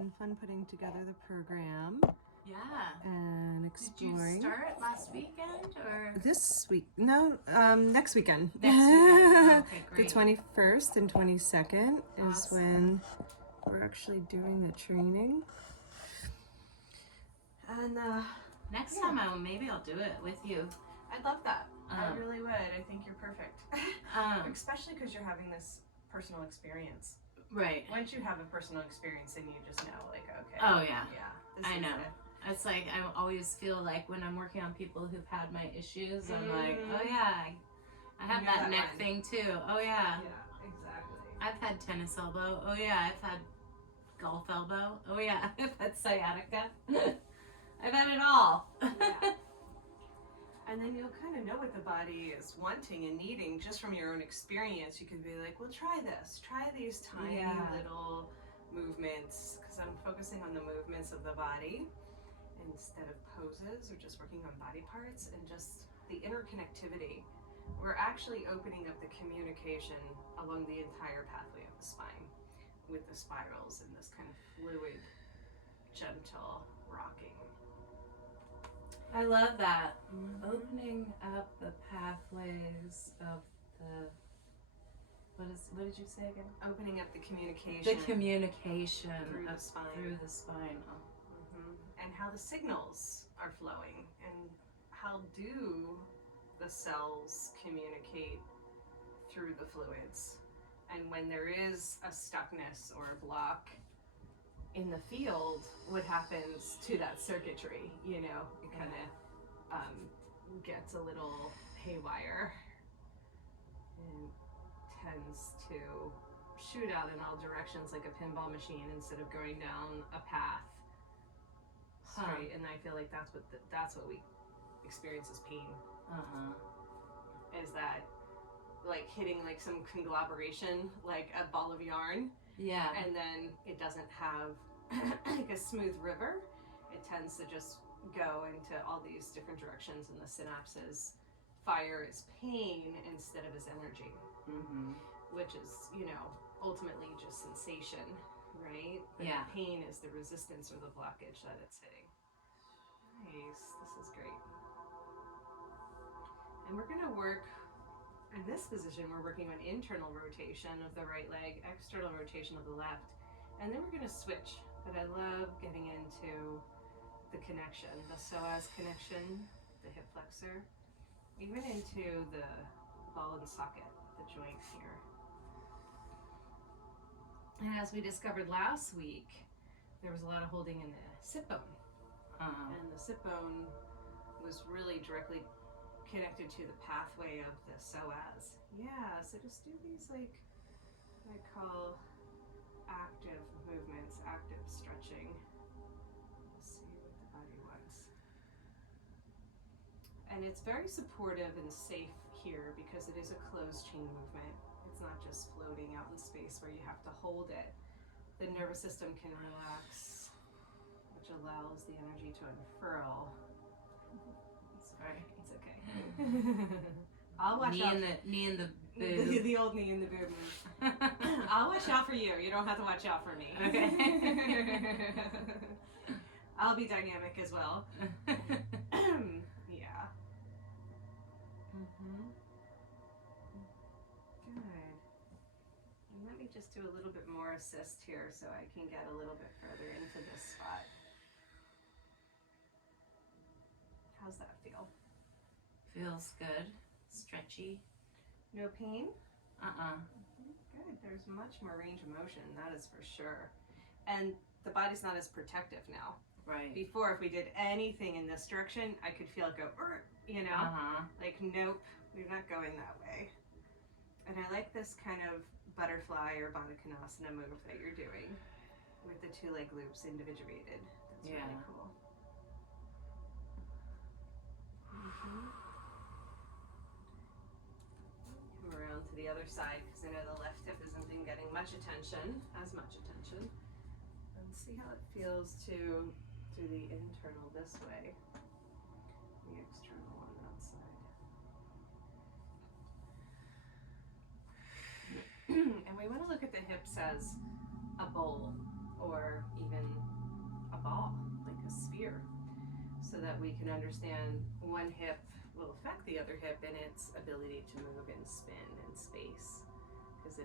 been fun putting together the program. Yeah. And exploring. Did you start last weekend or? This week? No, next weekend. Next weekend. Oh, okay, great. The 21st and 22nd is Awesome. when we're actually doing the training. And next time maybe I'll do it with you. I'd love that. I really would. I think you're perfect. Especially because you're having this personal experience. Right. Once you have a personal experience, then you just know, like, okay. Oh, yeah. Yeah. I know. It's like, I always feel like when I'm working on people who've had my issues, I'm like, oh, yeah, I have that neck thing, too. Oh, yeah. Yeah, exactly. I've had tennis elbow. Oh, yeah. I've had golf elbow. Oh, yeah. I've had sciatica. I've had it all. Yeah. And then you'll kind of know what the body is wanting and needing just from your own experience. You can be like, well, try this. Try these tiny little movements, because I'm focusing on the movements of the body instead of poses or just working on body parts and just the interconnectivity. We're actually opening up the communication along the entire pathway of the spine with the spirals and this kind of fluid, gentle rocking. I love that. Opening up the pathways of the, what did you say again? Opening up the communication. The communication through the spine. Through the spine. Oh. And how the signals are flowing, and how do the cells communicate through the fluids. And when there is a stuckness or a block in the field, what happens to that circuitry? You know, it kind of gets a little haywire and tends to shoot out in all directions like a pinball machine instead of going down a path straight. And I feel like that's what we experience as pain. Is that like hitting like some conglomeration, like a ball of yarn. Yeah. And then it doesn't have like a smooth river. It tends to just go into all these different directions, and the synapses fire as pain instead of as energy, which is, you know, ultimately just sensation, right? But the pain is the resistance or the blockage that it's hitting. Nice. This is great. And we're going to work. In this position, we're working on internal rotation of the right leg, external rotation of the left, and then we're going to switch. But I love getting into the connection, the psoas connection, the hip flexor, even into the ball and socket, the joint here. And as we discovered last week, there was a lot of holding in the sit bone. And the sit bone was really directly connected to the pathway of the psoas. Yeah, so just do these like I call active movements, active stretching. Let's see what the body wants. And it's very supportive and safe here because it is a closed chain movement. It's not just floating out in space where you have to hold it. The nervous system can relax, which allows the energy to unfurl. Sorry, it's okay. I'll watch out. Knee in the boob. The old knee in the boob. I'll watch out for you. You don't have to watch out for me. Okay. I'll be dynamic as well. Yeah. Good. And let me just do a little bit more assist here so I can get a little bit further into this spot. How's that feel? Feels good. Stretchy. No pain? Good. There's much more range of motion, that is for sure. And the body's not as protective now. Right. Before, if we did anything in this direction, I could feel it go, you know? Like, nope, we're not going that way. And I like this kind of butterfly or Baddha Konasana move that you're doing with the 2 leg loops individuated. That's really cool. Come around to the other side because I know the left hip isn't been getting as much attention. And see how it feels to do the internal this way, the external on that side. And we want to look at the hips as a bowl or even a ball, like a sphere, so that we can understand one hip will affect the other hip in its ability to move and spin in space. Because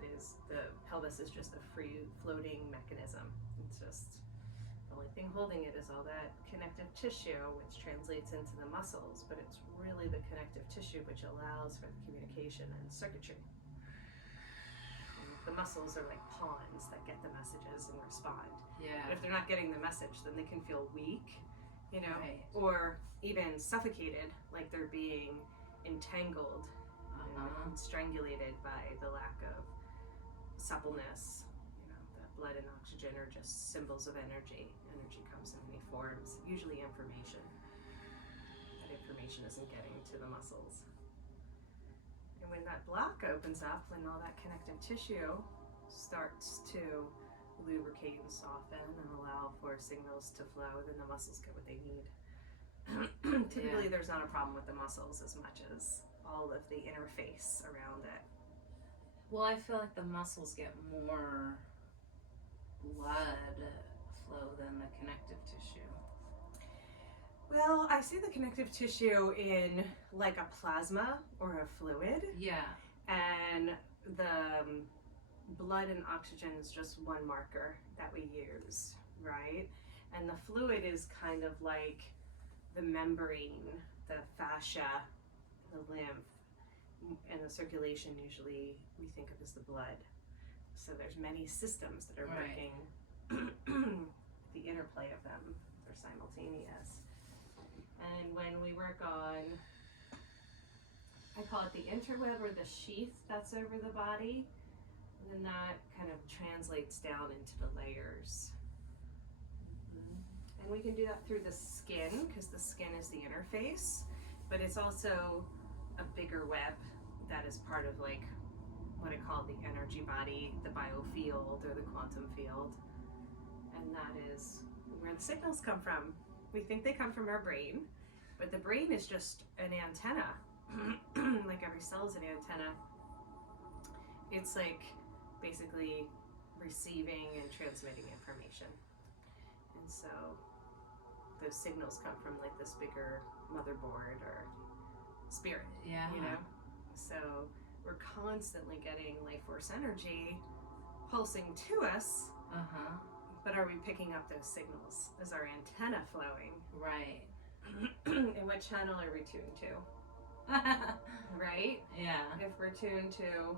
the pelvis is just a free floating mechanism. It's just, the only thing holding it is all that connective tissue, which translates into the muscles, but it's really the connective tissue which allows for the communication and circuitry. And the muscles are like pawns that get the messages and respond. Yeah. But if they're not getting the message, then they can feel weak, Right. or even suffocated, like they're being entangled and strangulated by the lack of suppleness. That blood and oxygen are just symbols of energy. Energy comes in many forms, usually information. That information isn't getting to the muscles. And when that block opens up, when all that connective tissue starts to lubricate and soften and allow for signals to flow, then the muscles get what they need. Typically, there's not a problem with the muscles as much as all of the interface around it. Well, I feel like the muscles get more blood flow than the connective tissue. Well, I see the connective tissue in like a plasma or a fluid. Yeah. And the blood and oxygen is just one marker that we use, right? And the fluid is kind of like the membrane, the fascia, the lymph, and the circulation usually we think of as the blood. So there's many systems that are working. The interplay of them are simultaneous. And when we work on, I call it the interweb or the sheath that's over the body, then that kind of translates down into the layers. And we can do that through the skin, because the skin is the interface, but it's also a bigger web that is part of like what I call the energy body, the biofield or the quantum field. And that is where the signals come from. We think they come from our brain, but the brain is just an antenna. Like every cell is an antenna. It's like basically receiving and transmitting information. And so those signals come from like this bigger motherboard or spirit, So we're constantly getting life force energy pulsing to us. But are we picking up those signals? Is our antenna flowing? Right. And what channel are we tuned to? Right? Yeah. If we're tuned to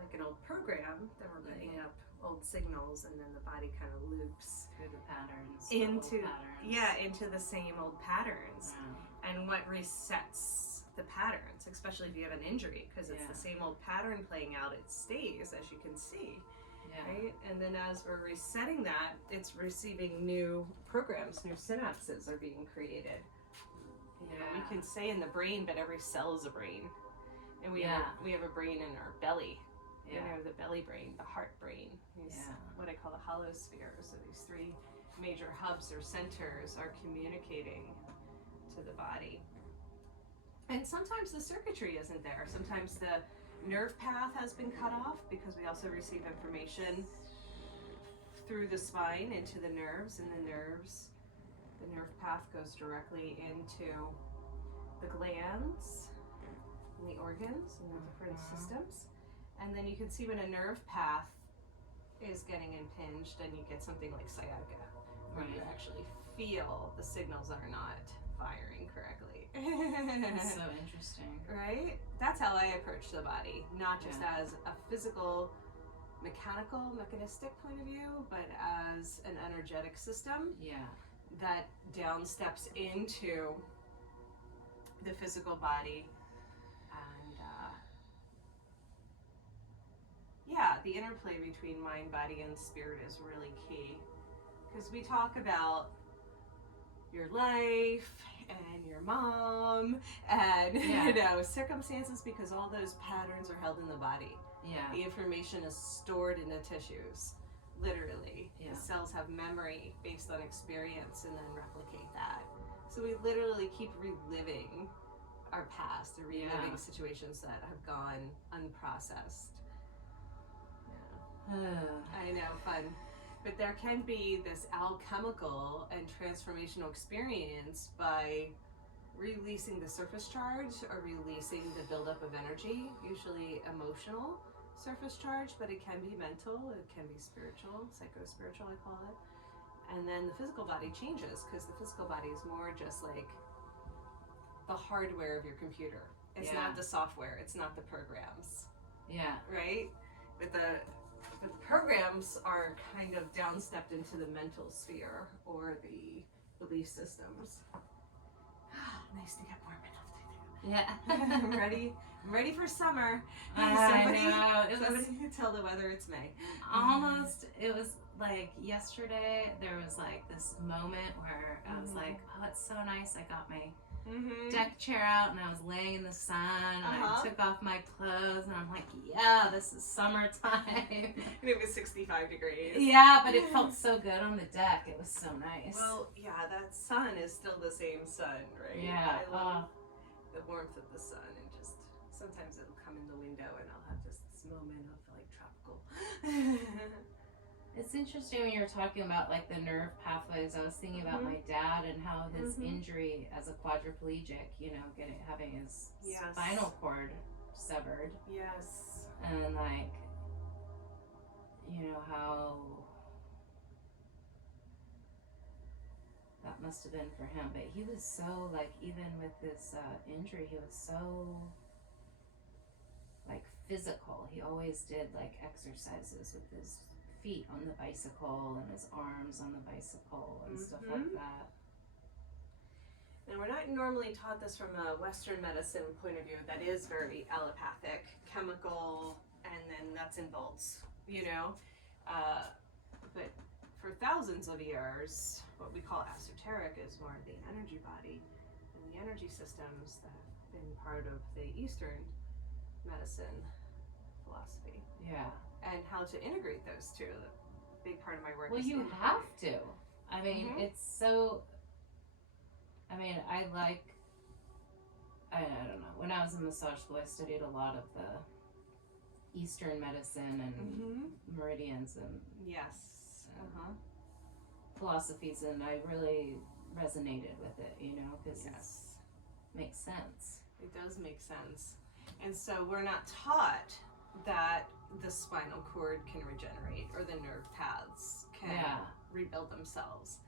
like an old program, then we're picking up old signals, and then the body kind of loops through the patterns. Into the same old patterns. Wow. And what resets the patterns, especially if you have an injury, because it's the same old pattern playing out, it stays, as you can see. Right? And then as we're resetting that, it's receiving new programs, new synapses are being created. We can say in the brain, but every cell is a brain. And we have a brain in our belly. The belly brain, the heart brain, what I call the hollow sphere. So these three major hubs or centers are communicating to the body. And sometimes the circuitry isn't there. Sometimes the nerve path has been cut off, because we also receive information through the spine into the nerves, and the nerve path goes directly into the glands and the organs and the different systems. And then you can see when a nerve path is getting impinged, and you get something like sciatica, where you actually feel the signals are not firing correctly. That's so interesting. Right? That's how I approach the body, not just as a physical, mechanistic point of view, but as an energetic system that down steps into the physical body. And the interplay between mind, body, and spirit is really key, because we talk about your life and your mom and circumstances, because all those patterns are held in the body. The information is stored in the tissues, literally. The cells have memory based on experience and then replicate that. So we literally keep reliving our past, or reliving situations that have gone unprocessed. I know, fun. But there can be this alchemical and transformational experience by releasing the surface charge or releasing the buildup of energy, usually emotional surface charge, but it can be mental, it can be spiritual, psycho-spiritual, I call it. And then the physical body changes because the physical body is more just like the hardware of your computer. It's not the software, it's not the programs. Yeah. Right? But the programs are kind of downstepped into the mental sphere or the belief systems. Nice to get warm enough to do. Yeah. I'm ready for summer. I know. Somebody tell the weather it's May. Almost, it was like yesterday, there was like this moment where I was like, oh, it's so nice. I got my deck chair out and I was laying in the sun and I took off my clothes and I'm like, yeah, this is summertime. And it was 65 degrees. Yeah, but it felt so good on the deck. It was so nice. Well, yeah, that sun is still the same sun, right? Yeah. I love the warmth of the sun, and just sometimes it'll come in the window and I'll have just this moment of like tropical. It's interesting when you're talking about like the nerve pathways. I was thinking about my dad and how his injury as a quadriplegic, you know, having his spinal cord severed. Yes. And like, you know, how that must have been for him. But he was so like, even with this injury, he was so like physical. He always did like exercises with his feet on the bicycle and his arms on the bicycle and stuff like that. And we're not normally taught this from a Western medicine point of view. That is very allopathic, chemical, and then nuts and bolts, you know. But for thousands of years, what we call esoteric is more the energy body and the energy systems that have been part of the Eastern medicine philosophy. Yeah. And how to integrate those two. A big part of my work well, is you have to. I mean, it's so... I mean, I don't know. When I was in massage school, I studied a lot of the Eastern medicine and meridians and philosophies, and I really resonated with it, you know, because it makes sense. It does make sense. And so we're not taught that the spinal cord can regenerate or the nerve paths can rebuild themselves.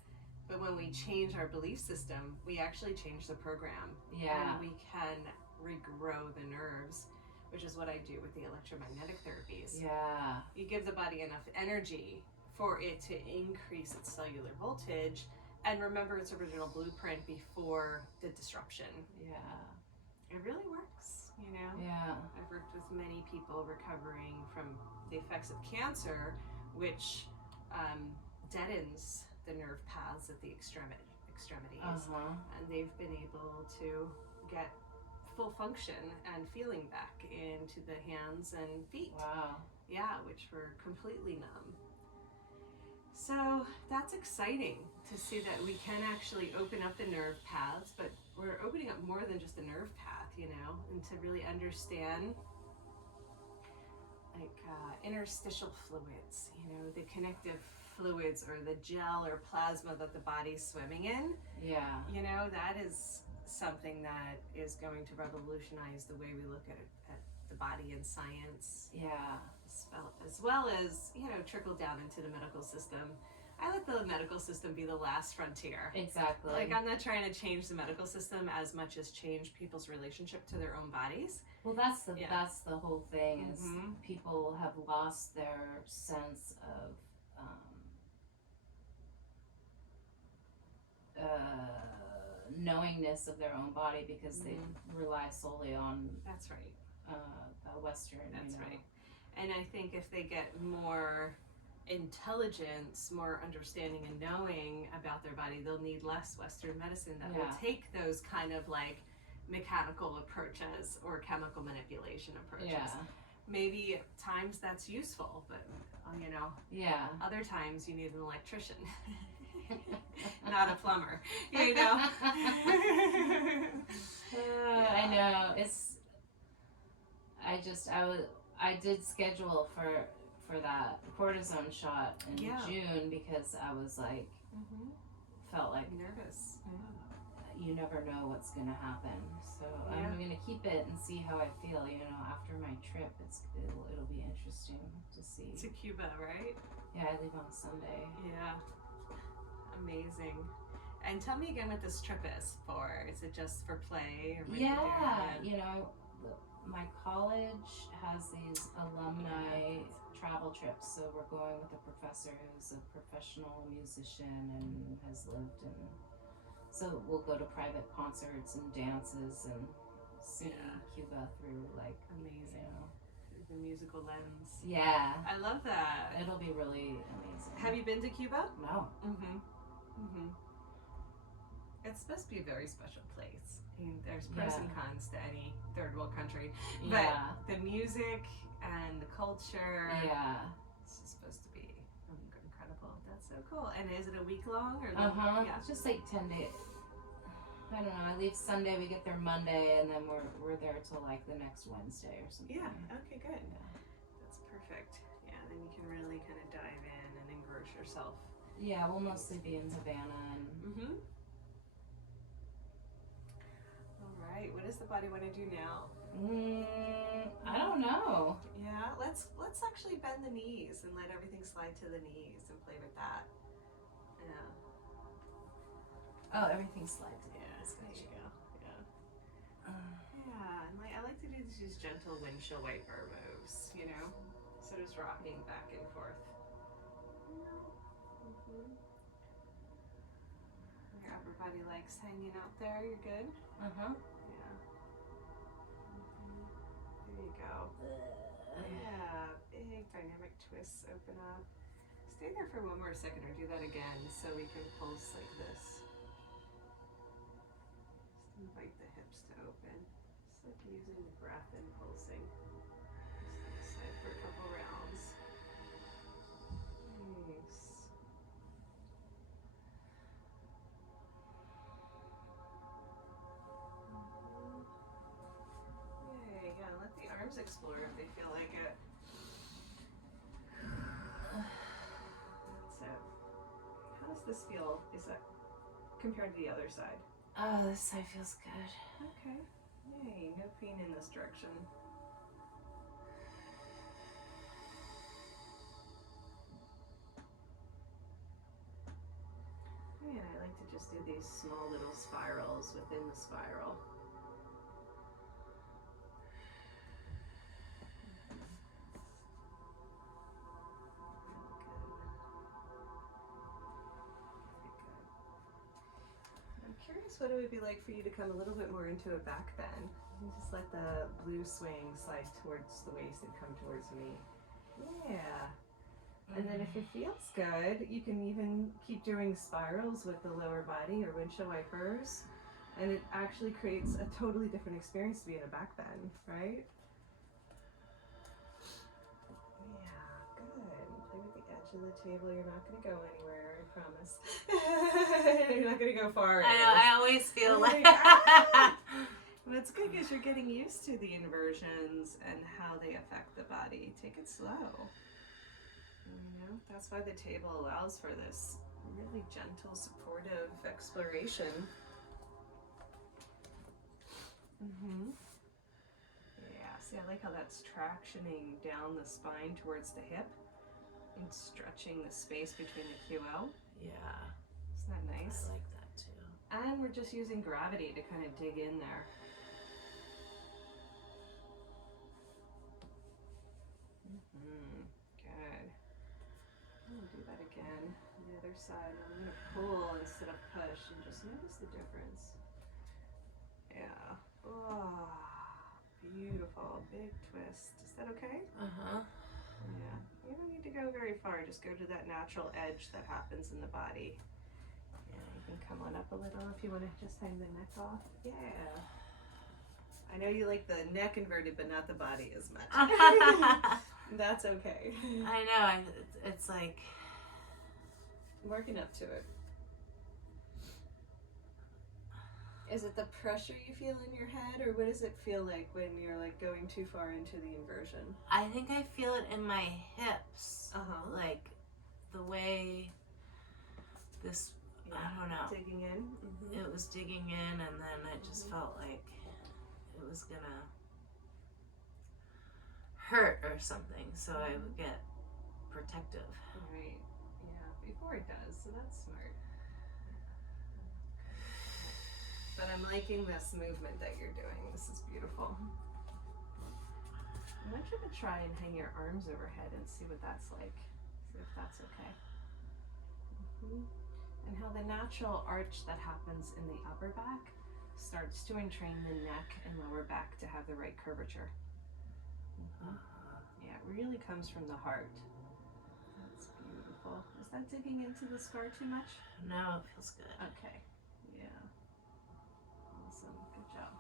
But when we change our belief system, we actually change the program. Yeah. And we can regrow the nerves, which is what I do with the electromagnetic therapies. Yeah. You give the body enough energy for it to increase its cellular voltage and remember its original blueprint before the disruption. Yeah. It really works, you know? Yeah. I've worked with many people recovering from the effects of cancer, which deadens the nerve paths at the extremities. And they've been able to get full function and feeling back into the hands and feet. Wow. Yeah, which were completely numb. So that's exciting to see that we can actually open up the nerve paths, but we're opening up more than just a nerve path, you know, and to really understand like interstitial fluids, you know, the connective fluids or the gel or plasma that the body's swimming in. Yeah. You know, that is something that is going to revolutionize the way we look at the body in science. Yeah. As well as, you know, trickle down into the medical system. I let the medical system be the last frontier. Exactly. Like, I'm not trying to change the medical system as much as change people's relationship to their own bodies. Well, that's the whole thing is people have lost their sense of knowingness of their own body because they rely solely on that's right Western. That's right. And I think if they get more intelligence, more understanding and knowing about their body, they'll need less Western medicine that will take those kind of like mechanical approaches or chemical manipulation approaches. Yeah. Maybe at times that's useful, but you know, other times you need an electrician. Not a plumber, you know. I know. I did schedule for for that cortisone shot in June because I was like, felt like nervous. You never know what's gonna happen. So I'm gonna keep it and see how I feel. You know, after my trip, it'll be interesting to see. To Cuba, right? Yeah, I leave on Sunday. Yeah, amazing. And tell me again what this trip is for. Is it just for play? Or you know, my college has these alumni travel trips. So we're going with a professor who's a professional musician and has lived in. So we'll go to private concerts and dances and see Cuba through like amazing. You know, the musical lens. Yeah, I love that. It'll be really amazing. Have you been to Cuba? No. It's supposed to be a very special place. I mean, there's pros and cons to any third world country, but the music and the culture, it's just supposed to be incredible. That's so cool. And is it a week long or? It's just like 10 days. I don't know. I leave Sunday, we get there Monday, and then we're there till like the next Wednesday or something. Yeah. Okay. Good. That's perfect. Yeah. Then you can really kind of dive in and engross yourself. Yeah, we'll mostly be in Havana and. Right. What does the body want to do now? I don't know. Yeah, let's actually bend the knees and let everything slide to the knees and play with that. Yeah. Oh, everything slides. Yeah, there you go. Yeah. And I like to do these gentle windshield wiper moves. You know, so just rocking back and forth. Your upper body legs hanging out there. You're good. Yeah. There you go. Yeah, big dynamic twists open up. Stay there for one more second or do that again so we can pulse like this. Just invite the hips to open. Just like using the breath and pulsing. Just to the side for a couple rounds. Nice. Let the arms explore if they feel like it. That's it. How does this feel? Is that compared to the other side? Oh, this side feels good. Okay. Yay, no pain in this direction. And I like to just do these small little spirals within the spiral. What it would be like for you to come a little bit more into a back bend. You just let the blue swing slide towards the waist and come towards me. Yeah. And then if it feels good, you can even keep doing spirals with the lower body or windshield wipers. And it actually creates a totally different experience to be in a back bend, right? Yeah, good. Play with the edge of the table. You're not going to go anywhere, I promise. You're not going to go far. I know, I always feel like What's good is you're getting used to the inversions and how they affect the body. Take it slow. You know, that's why the table allows for this really gentle, supportive exploration. Yeah, see, I like how that's tractioning down the spine towards the hip and stretching the space between the QL. Yeah. Isn't that nice? I like that too. And we're just using gravity to kind of dig in there. Good. I'm going to do that again on the other side. I'm going to pull instead of push and just notice the difference. Yeah. Oh, beautiful. Big twist. Is that okay? Yeah. You don't need to go very far. Just go to that natural edge that happens in the body. Yeah, you can come on up a little if you want to just hang the neck off. Yeah. I know you like the neck inverted, but not the body as much. That's okay. I know. It's like working up to it. Is it the pressure you feel in your head, or what does it feel like when you're like going too far into the inversion? I think I feel it in my hips. Like the way this, I don't know. Digging in? Mm-hmm. It was digging in, and then it just felt like it was gonna hurt or something, so I would get protective. Right. Yeah, before it does, so that's smart. But I'm liking this movement that you're doing. This is beautiful. I want you to try and hang your arms overhead and see what that's like. See if that's okay. And how the natural arch that happens in the upper back starts to entrain the neck and lower back to have the right curvature. Yeah, it really comes from the heart. That's beautiful. Is that digging into the scar too much? No, it feels good. Okay. Yeah. Awesome. Good job.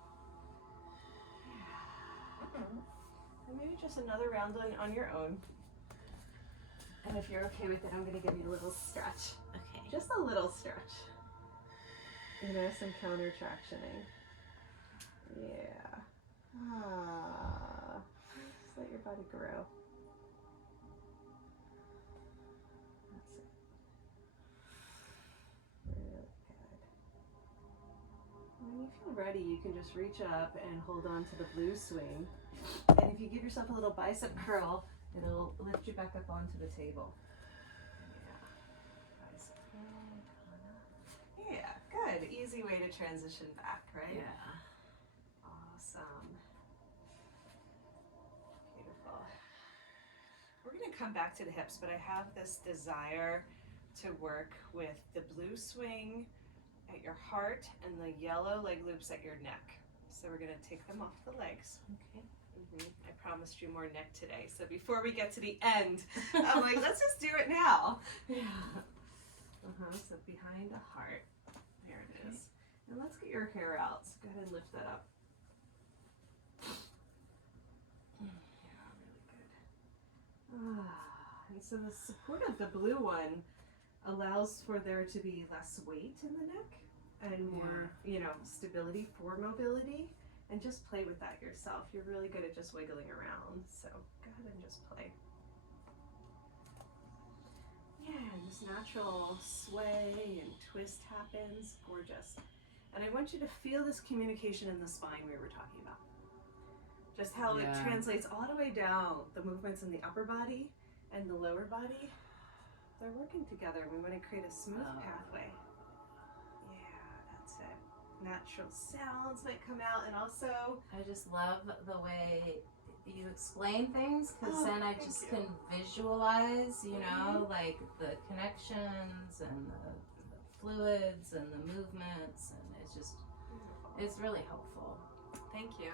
And maybe just another round on your own. And if you're okay with it, I'm going to give you a little stretch. Okay. Just a little stretch. You know, some counter tractioning. Yeah. Just let your body grow. That's it. Really good. When you feel ready, you can just reach up and hold on to the blue swing. And if you give yourself a little bicep curl, it'll lift you back up onto the table. Yeah. Bicep curl. Yeah, good. Easy way to transition back, right? Yeah. Awesome. Beautiful. We're going to come back to the hips, but I have this desire to work with the blue swing at your heart and the yellow leg loops at your neck. So we're going to take them off the legs. Okay. I promised you more neck today. So before we get to the end, I'm like, let's just do it now. Yeah. So behind the heart. There it is. And let's get your hair out. So go ahead and lift that up. Yeah, really good. And so the support of the blue one allows for there to be less weight in the neck and more, stability for mobility. And just play with that yourself. You're really good at just wiggling around. So go ahead and just play. Yeah, and this natural sway and twist happens. Gorgeous. And I want you to feel this communication in the spine we were talking about. Just how it translates all the way down. The movements in the upper body and the lower body, they're working together. We want to create a smooth pathway. Natural sounds might come out, and also I just love the way you explain things, because then I just can visualize, like the connections and the fluids and the movements, and it's really helpful. Thank you.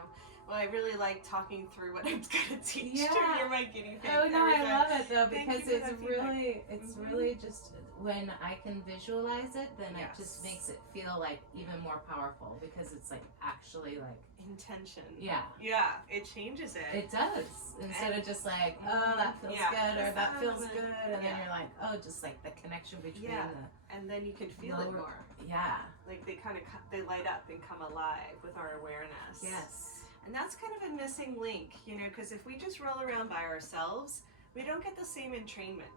Well, I really like talking through what I'm going to teach. Yeah. You're my guinea pig. Oh no, I love it though, because it's really just when I can visualize it, then it just makes it feel like even more powerful, because it's like actually like intention. Yeah. Yeah, it changes it. It does. Instead of just like, oh, that feels good, or that feels good, and then you're like, oh, just like the connection between the. And then you can feel it more. Yeah. Like they kind of they light up and come alive with our awareness. Yes. And that's kind of a missing link, because if we just roll around by ourselves, we don't get the same entrainment.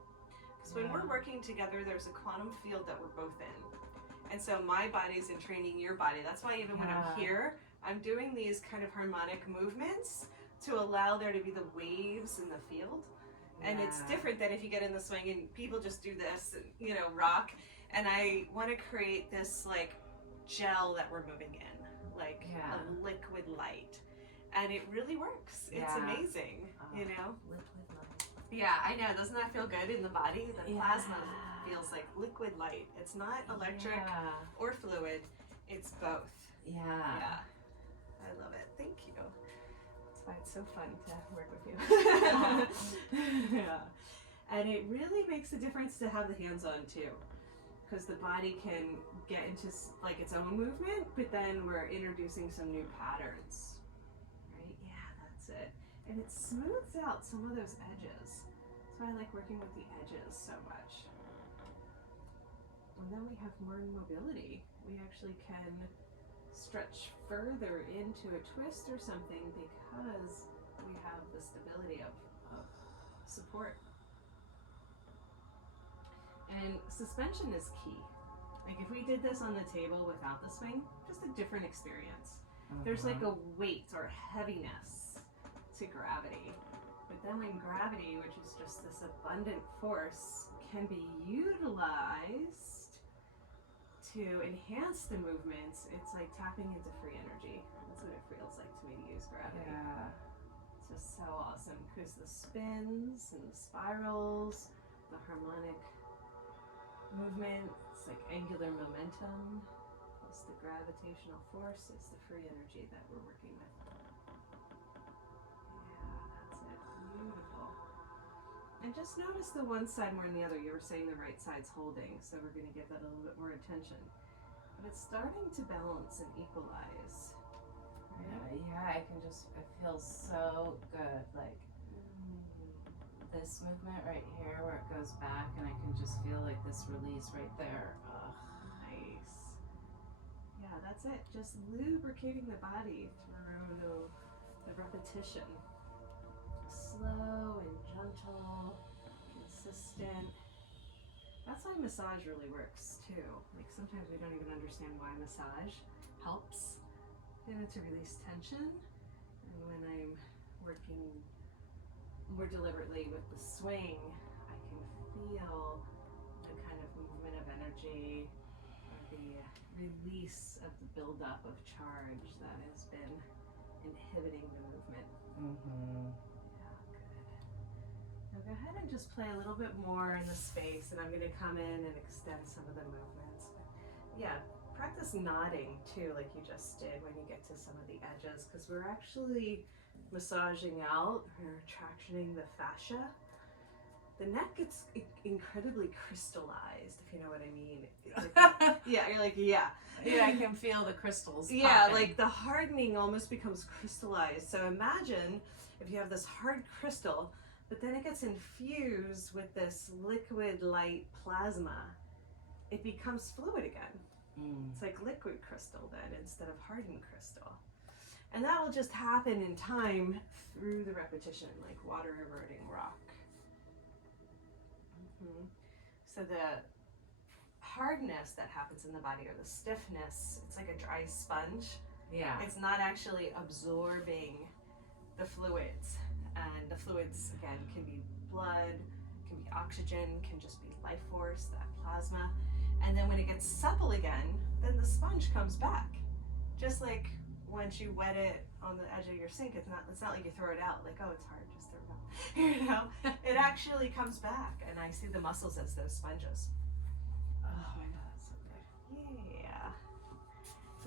Because when we're working together, there's a quantum field that we're both in. And so my body's entraining your body. That's why even when I'm here, I'm doing these kind of harmonic movements to allow there to be the waves in the field. And it's different than if you get in the swing and people just do this and, rock. And I want to create this like gel that we're moving in, like a liquid light. And it really works. It's amazing, Liquid light. Yeah, I know. Doesn't that feel good in the body? The plasma feels like liquid light. It's not electric or fluid. It's both. Yeah. I love it. Thank you. That's why it's so fun to work with you. And it really makes a difference to have the hands on too. Because the body can get into like its own movement, but then we're introducing some new patterns. Right? Yeah, that's it. And it smooths out some of those edges. That's why I like working with the edges so much. And then we have more mobility. We actually can stretch further into a twist or something because we have the stability of support. And suspension is key. Like if we did this on the table without the swing, just a different experience. There's like a weight or heaviness to gravity. But then when gravity, which is just this abundant force, can be utilized to enhance the movements, it's like tapping into free energy. That's what it feels like to me to use gravity. Yeah. It's just so awesome because the spins and the spirals, the harmonic movement, it's like angular momentum, plus the gravitational force is the free energy that we're working with. Beautiful. And just notice the one side more than the other. You were saying the right side's holding, so we're going to give that a little bit more attention. But it's starting to balance and equalize. Right? Yeah, it feels so good. Like this movement right here where it goes back, and I can just feel like this release right there. Ugh. Nice. Yeah, that's it. Just lubricating the body through the repetition. Slow and gentle, consistent. That's why massage really works too. Like sometimes we don't even understand why massage helps, to release tension. And when I'm working more deliberately with the swing, I can feel the kind of movement of energy or the release of the buildup of charge that has been inhibiting the movement. Now go ahead and just play a little bit more in the space, and I'm going to come in and extend some of the movements. Yeah, practice nodding too, like you just did when you get to some of the edges, because we're actually massaging out, we're tractioning the fascia. The neck gets incredibly crystallized, if you know what I mean. Yeah, you're like, yeah. Yeah, I can feel the crystals. Yeah, popping. like the hardening almost becomes crystallized. So imagine if you have this hard crystal, but then it gets infused with this liquid light plasma. It becomes fluid again. It's like liquid crystal then instead of hardened crystal. And that will just happen in time through the repetition, like water eroding rock. So the hardness that happens in the body, or the stiffness, it's like a dry sponge. Yeah. It's not actually absorbing the fluids. And the fluids, again, can be blood, can be oxygen, can just be life force, that plasma. And then when it gets supple again, then the sponge comes back. Just like once you wet it on the edge of your sink, it's not like you throw it out, like, oh, it's hard, just throw it out. You know, it actually comes back. And I see the muscles as those sponges. Oh my God, that's so good. Yeah.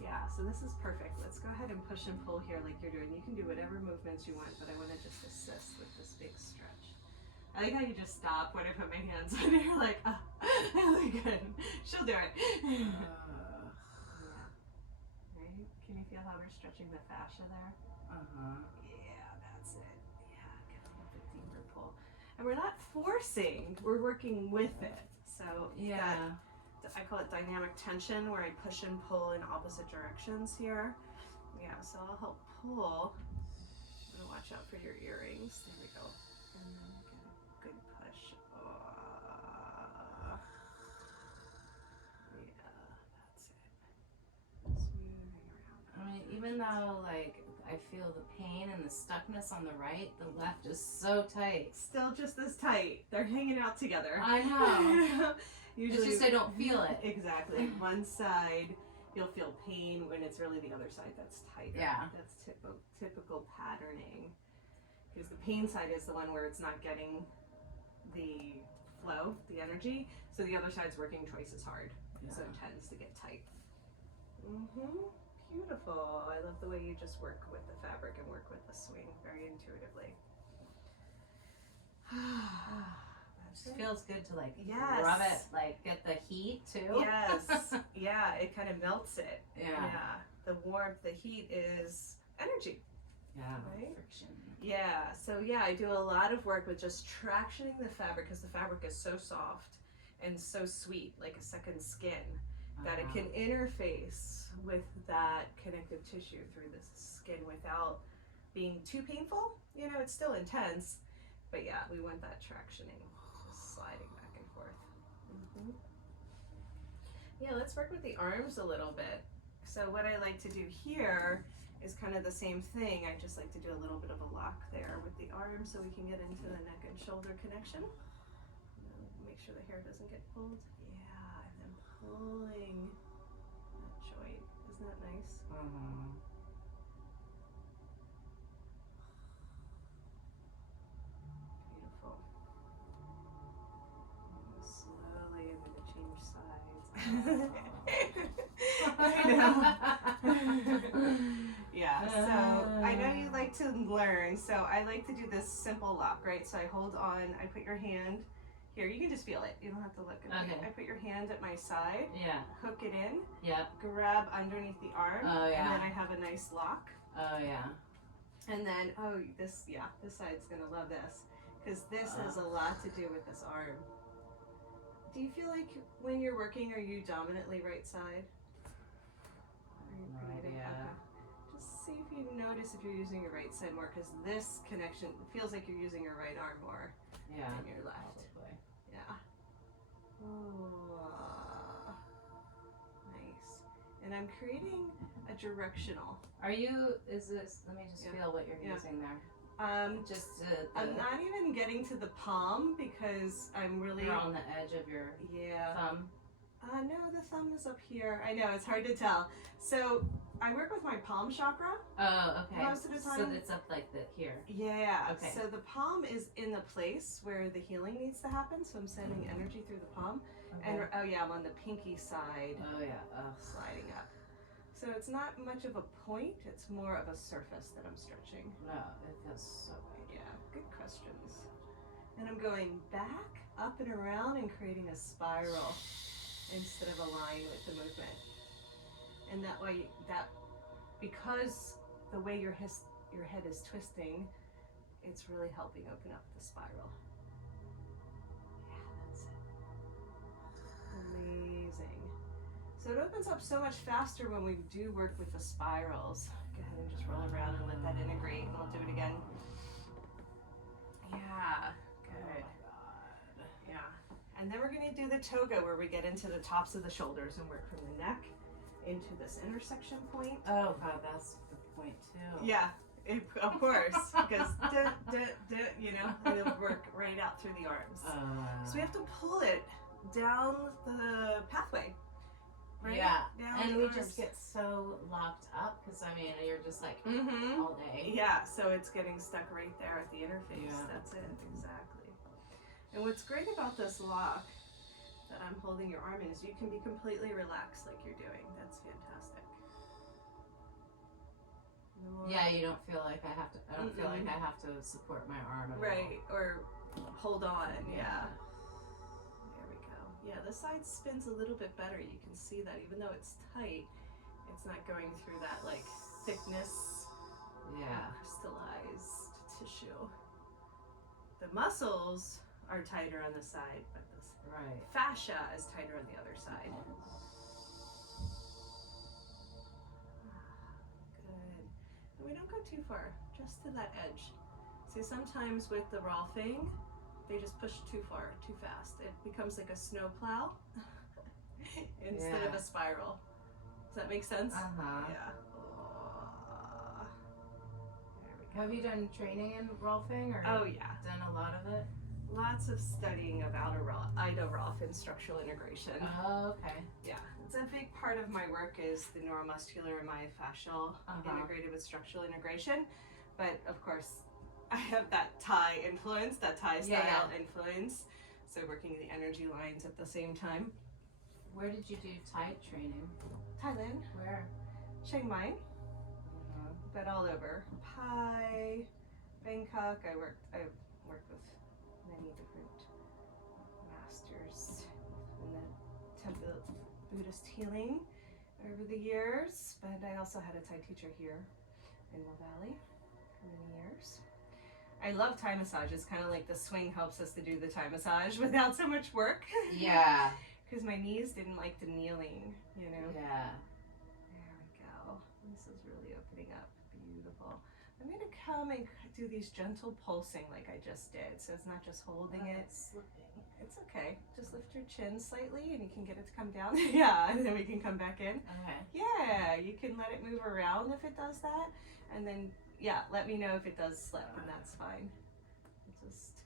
Yeah, so this is perfect. Let's go ahead and push and pull here like you're doing. You can do whatever movements you want, but I want to just assist with this big stretch. I like how you just stop when I put my hands on it. You're like, oh, really good. She'll do it. Yeah. Right? Can you feel how we're stretching the fascia there? Yeah, that's it. Yeah, get a little bit deeper pull. And we're not forcing, we're working with it. So Yeah. I call it dynamic tension, where I push and pull in opposite directions here. Yeah, so I'll help pull. I'm gonna watch out for your earrings. There we go. And then get a good push. Yeah, that's it. Smoothing around. I mean, even though like I feel the pain and the stuckness on the right, the left is so tight. Still just as tight. They're hanging out together. I know. Usually, it's just I don't feel it. Exactly. One side, you'll feel pain when it's really the other side that's tighter. Yeah. That's typical patterning. Because the pain side is the one where it's not getting the flow, the energy. So the other side's working twice as hard. Yeah. So it tends to get tight. Beautiful. I love the way you just work with the fabric and work with the swing very intuitively. It feels good to like Yes. rub it, like get the heat too. Yes. Yeah, it kind of melts it. Yeah. The warmth, the heat is energy. Yeah. Right? Friction. Yeah. So yeah, I do a lot of work with just tractioning the fabric, because the fabric is so soft and so sweet, like a second skin. that it can interface with that connective tissue through the skin without being too painful. You know, it's still intense, but yeah, we want that tractioning, just sliding back and forth. Yeah, let's work with the arms a little bit. So what I like to do here is kind of the same thing. I just like to do a little bit of a lock there with the arm so we can get into the neck and shoulder connection. Make sure the hair doesn't get pulled. Yeah, and then pulling that joint. Isn't that nice? Beautiful. Slowly, I'm going to change sides. I know. Yeah, so I know you like to learn, so I like to do this simple lock, right? So I hold on, I put your hand here, you can just feel it, you don't have to look at me. I put your hand at my side, hook it in, grab underneath the arm, and then I have a nice lock. And then, this side's gonna love this, because this has a lot to do with this arm. Do you feel like when you're working, are you dominantly right side? No idea. Okay. Just see if you notice if you're using your right side more, because this connection feels like you're using your right arm more than your left. Probably. Yeah. Oh, nice. And I'm creating a directional. Are you, is this, let me just feel what you're using there. I'm not even getting to the palm because I'm really... You're on the edge of your thumb? No, the thumb is up here. I know, it's hard to tell. So I work with my palm chakra. Oh, okay. Most of the time. So it's up like here. Yeah. Okay. So the palm is in the place where the healing needs to happen. So I'm sending energy through the palm. Okay. And I'm on the pinky side. Sliding up. So it's not much of a point. It's more of a surface that I'm stretching. No, it feels so good. Yeah. Good questions. And I'm going back, up and around, and creating a spiral instead of a line with the movement. And that way, because the way your head is twisting, it's really helping open up the spiral. Yeah, that's it. Amazing. So it opens up so much faster when we do work with the spirals. Go ahead and just roll around and let that integrate, and we'll do it again. Yeah, good. Yeah. And then we're going to do the toga, where we get into the tops of the shoulders and work from the neck into this intersection point. Oh God, that's the point too. Yeah, of course, because you know, and it'll work right out through the arms. So we have to pull it down the pathway. Right? Yeah, down and the we arms. just get so locked up because I mean you're just like all day. Yeah, so it's getting stuck right there at the interface. Yeah. That's it, exactly. And what's great about this lock that I'm holding your arm in is you can be completely relaxed like you're doing. That's fantastic. Yeah, you don't feel like I have to. I don't feel like I have to support my arm at right, all. or hold on. Yeah. There we go. Yeah, the side spins a little bit better. You can see that even though it's tight, it's not going through that like thickness. Yeah. Crystallized tissue. The muscles are tighter on the side, but the fascia is tighter on the other side. Good. And we don't go too far, just to that edge. See, sometimes with the rolfing, they just push too far, too fast. It becomes like a snow plow instead of a spiral. Does that make sense? Yeah. Have you done training in rolfing or done a lot of it? Lots of studying of Ida Rolf and structural integration. Oh, okay. Yeah, it's a big part of my work is the neuromuscular and myofascial integrated with structural integration. But of course, I have that Thai influence, that Thai style influence. So working the energy lines at the same time. Where did you do Thai training? Thailand. Where? Chiang Mai. But all over. Pai, Bangkok. I worked with many different masters in the temple Buddhist healing over the years. But I also had a Thai teacher here in Mill Valley for many years. I love Thai massage. It's kind of like the swing helps us to do the Thai massage without so much work. Yeah. because my knees didn't like the kneeling, you know? Yeah. There we go. This is really opening up. Beautiful. I'm going to come and do these gentle pulsing like I just did. So it's not just holding it. Slipping. It's okay. Just lift your chin slightly and you can get it to come down. Yeah, and then we can come back in. Okay. Yeah, you can let it move around if it does that. And then, yeah, let me know if it does slip, and that's fine. Just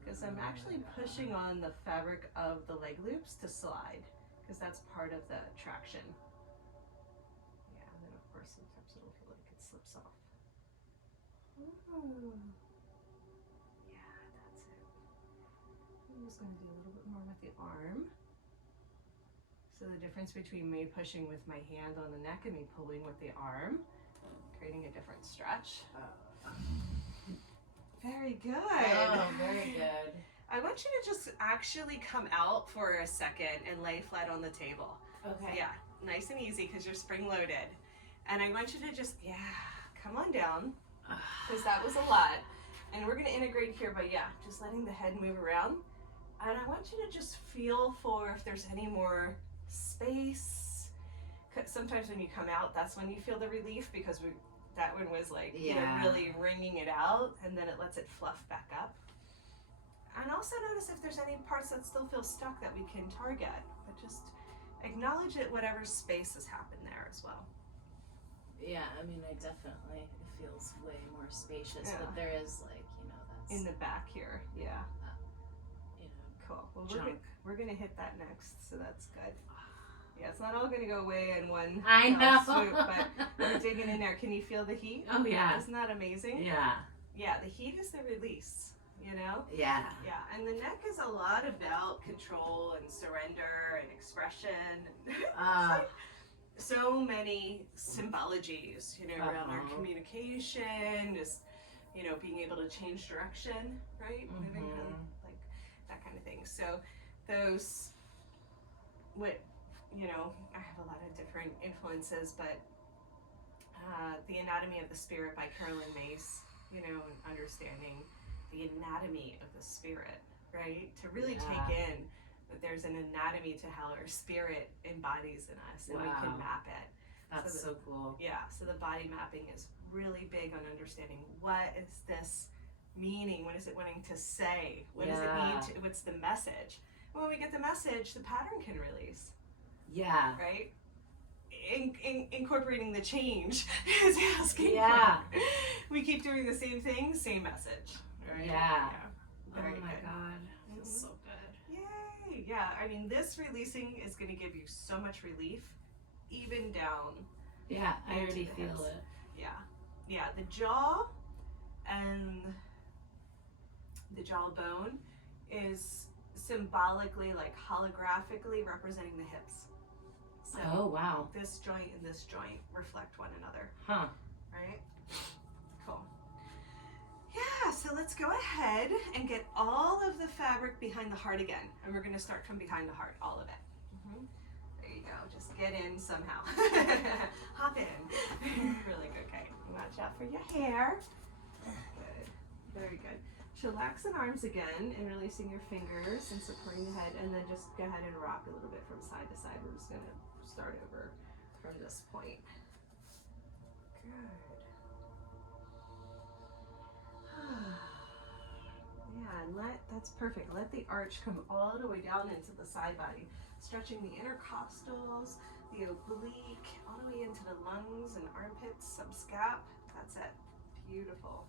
because I'm actually pushing on the fabric of the leg loops to slide, because that's part of the traction. Yeah, and then of course sometimes it'll feel like it slips off. Ooh. Yeah, that's it. I'm just going to do a little bit more with the arm. So the difference between me pushing with my hand on the neck and me pulling with the arm, creating a different stretch. Very good. Oh, very good. I want you to just actually come out for a second and lay flat on the table. Okay. Yeah, nice and easy because you're spring loaded. And I want you to just, come on down, because that was a lot. And we're going to integrate here by, just letting the head move around. And I want you to just feel for if there's any more space. 'Cause sometimes when you come out, that's when you feel the relief, because that one was like, really wringing it out, and then it lets it fluff back up. And also notice if there's any parts that still feel stuck that we can target, but just acknowledge that whatever space has happened there as well. Yeah, I mean, it feels way more spacious, but there is that's in the back here, cool. Well, we're gonna hit that next, so that's good. Yeah, it's not all gonna go away in one swoop, but we're digging in there. Can you feel the heat? Oh yeah. Isn't that amazing? Yeah. Yeah, the heat is the release, Yeah. Yeah, and the neck is a lot about control and surrender and expression. Like so many symbologies, around our communication, just, being able to change direction, right? Moving from, like, that kind of thing. So those, I have a lot of different influences, but The Anatomy of the Spirit by Karlsen, and understanding the anatomy of the spirit, right? To really take in that there's an anatomy to how our spirit embodies in us, and we can map it. That's so cool. Yeah, so the body mapping is really big on understanding what is this meaning, what is it wanting to say, what does it mean, what's the message. When we get the message, the pattern can release. Yeah. Right? Incorporating the change is asking for. We keep doing the same thing, same message. Right? Yeah. Very oh my good. God. Feels so good. Yay. Yeah, I mean, this releasing is going to give you so much relief, even down. Yeah, I already feel it. Yeah, the jaw and the jawbone is symbolically, like holographically representing the hips. So oh, wow. This joint and this joint reflect one another. Huh. Right? Cool. Yeah, so let's go ahead and get all of the fabric behind the heart again. And we're going to start from behind the heart, all of it. There you go. Just get in somehow. Hop in. Really good. Okay. Watch out for your hair. Good. Very good. Chillax the arms again and releasing your fingers and supporting the head, and then just go ahead and rock a little bit from side to side. We're just going to start over from this point. Good. Yeah, and that's perfect. Let the arch come all the way down into the side body, stretching the intercostals, the oblique, all the way into the lungs and armpits, subscap. That's it. Beautiful.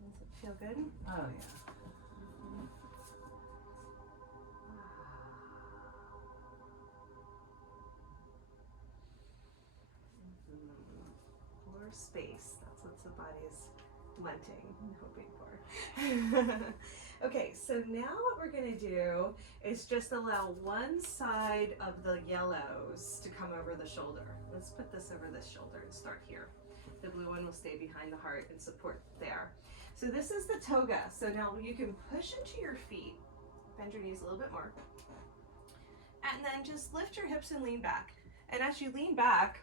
Does it feel good? Oh, yeah. More space. That's what the body's wanting and hoping for. Okay, so now what we're going to do is just allow one side of the yellows to come over the shoulder. Let's put this over this shoulder and start here. The blue one will stay behind the heart and support there. So this is the toga. So now you can push into your feet, bend your knees a little bit more, and then just lift your hips and lean back. And as you lean back,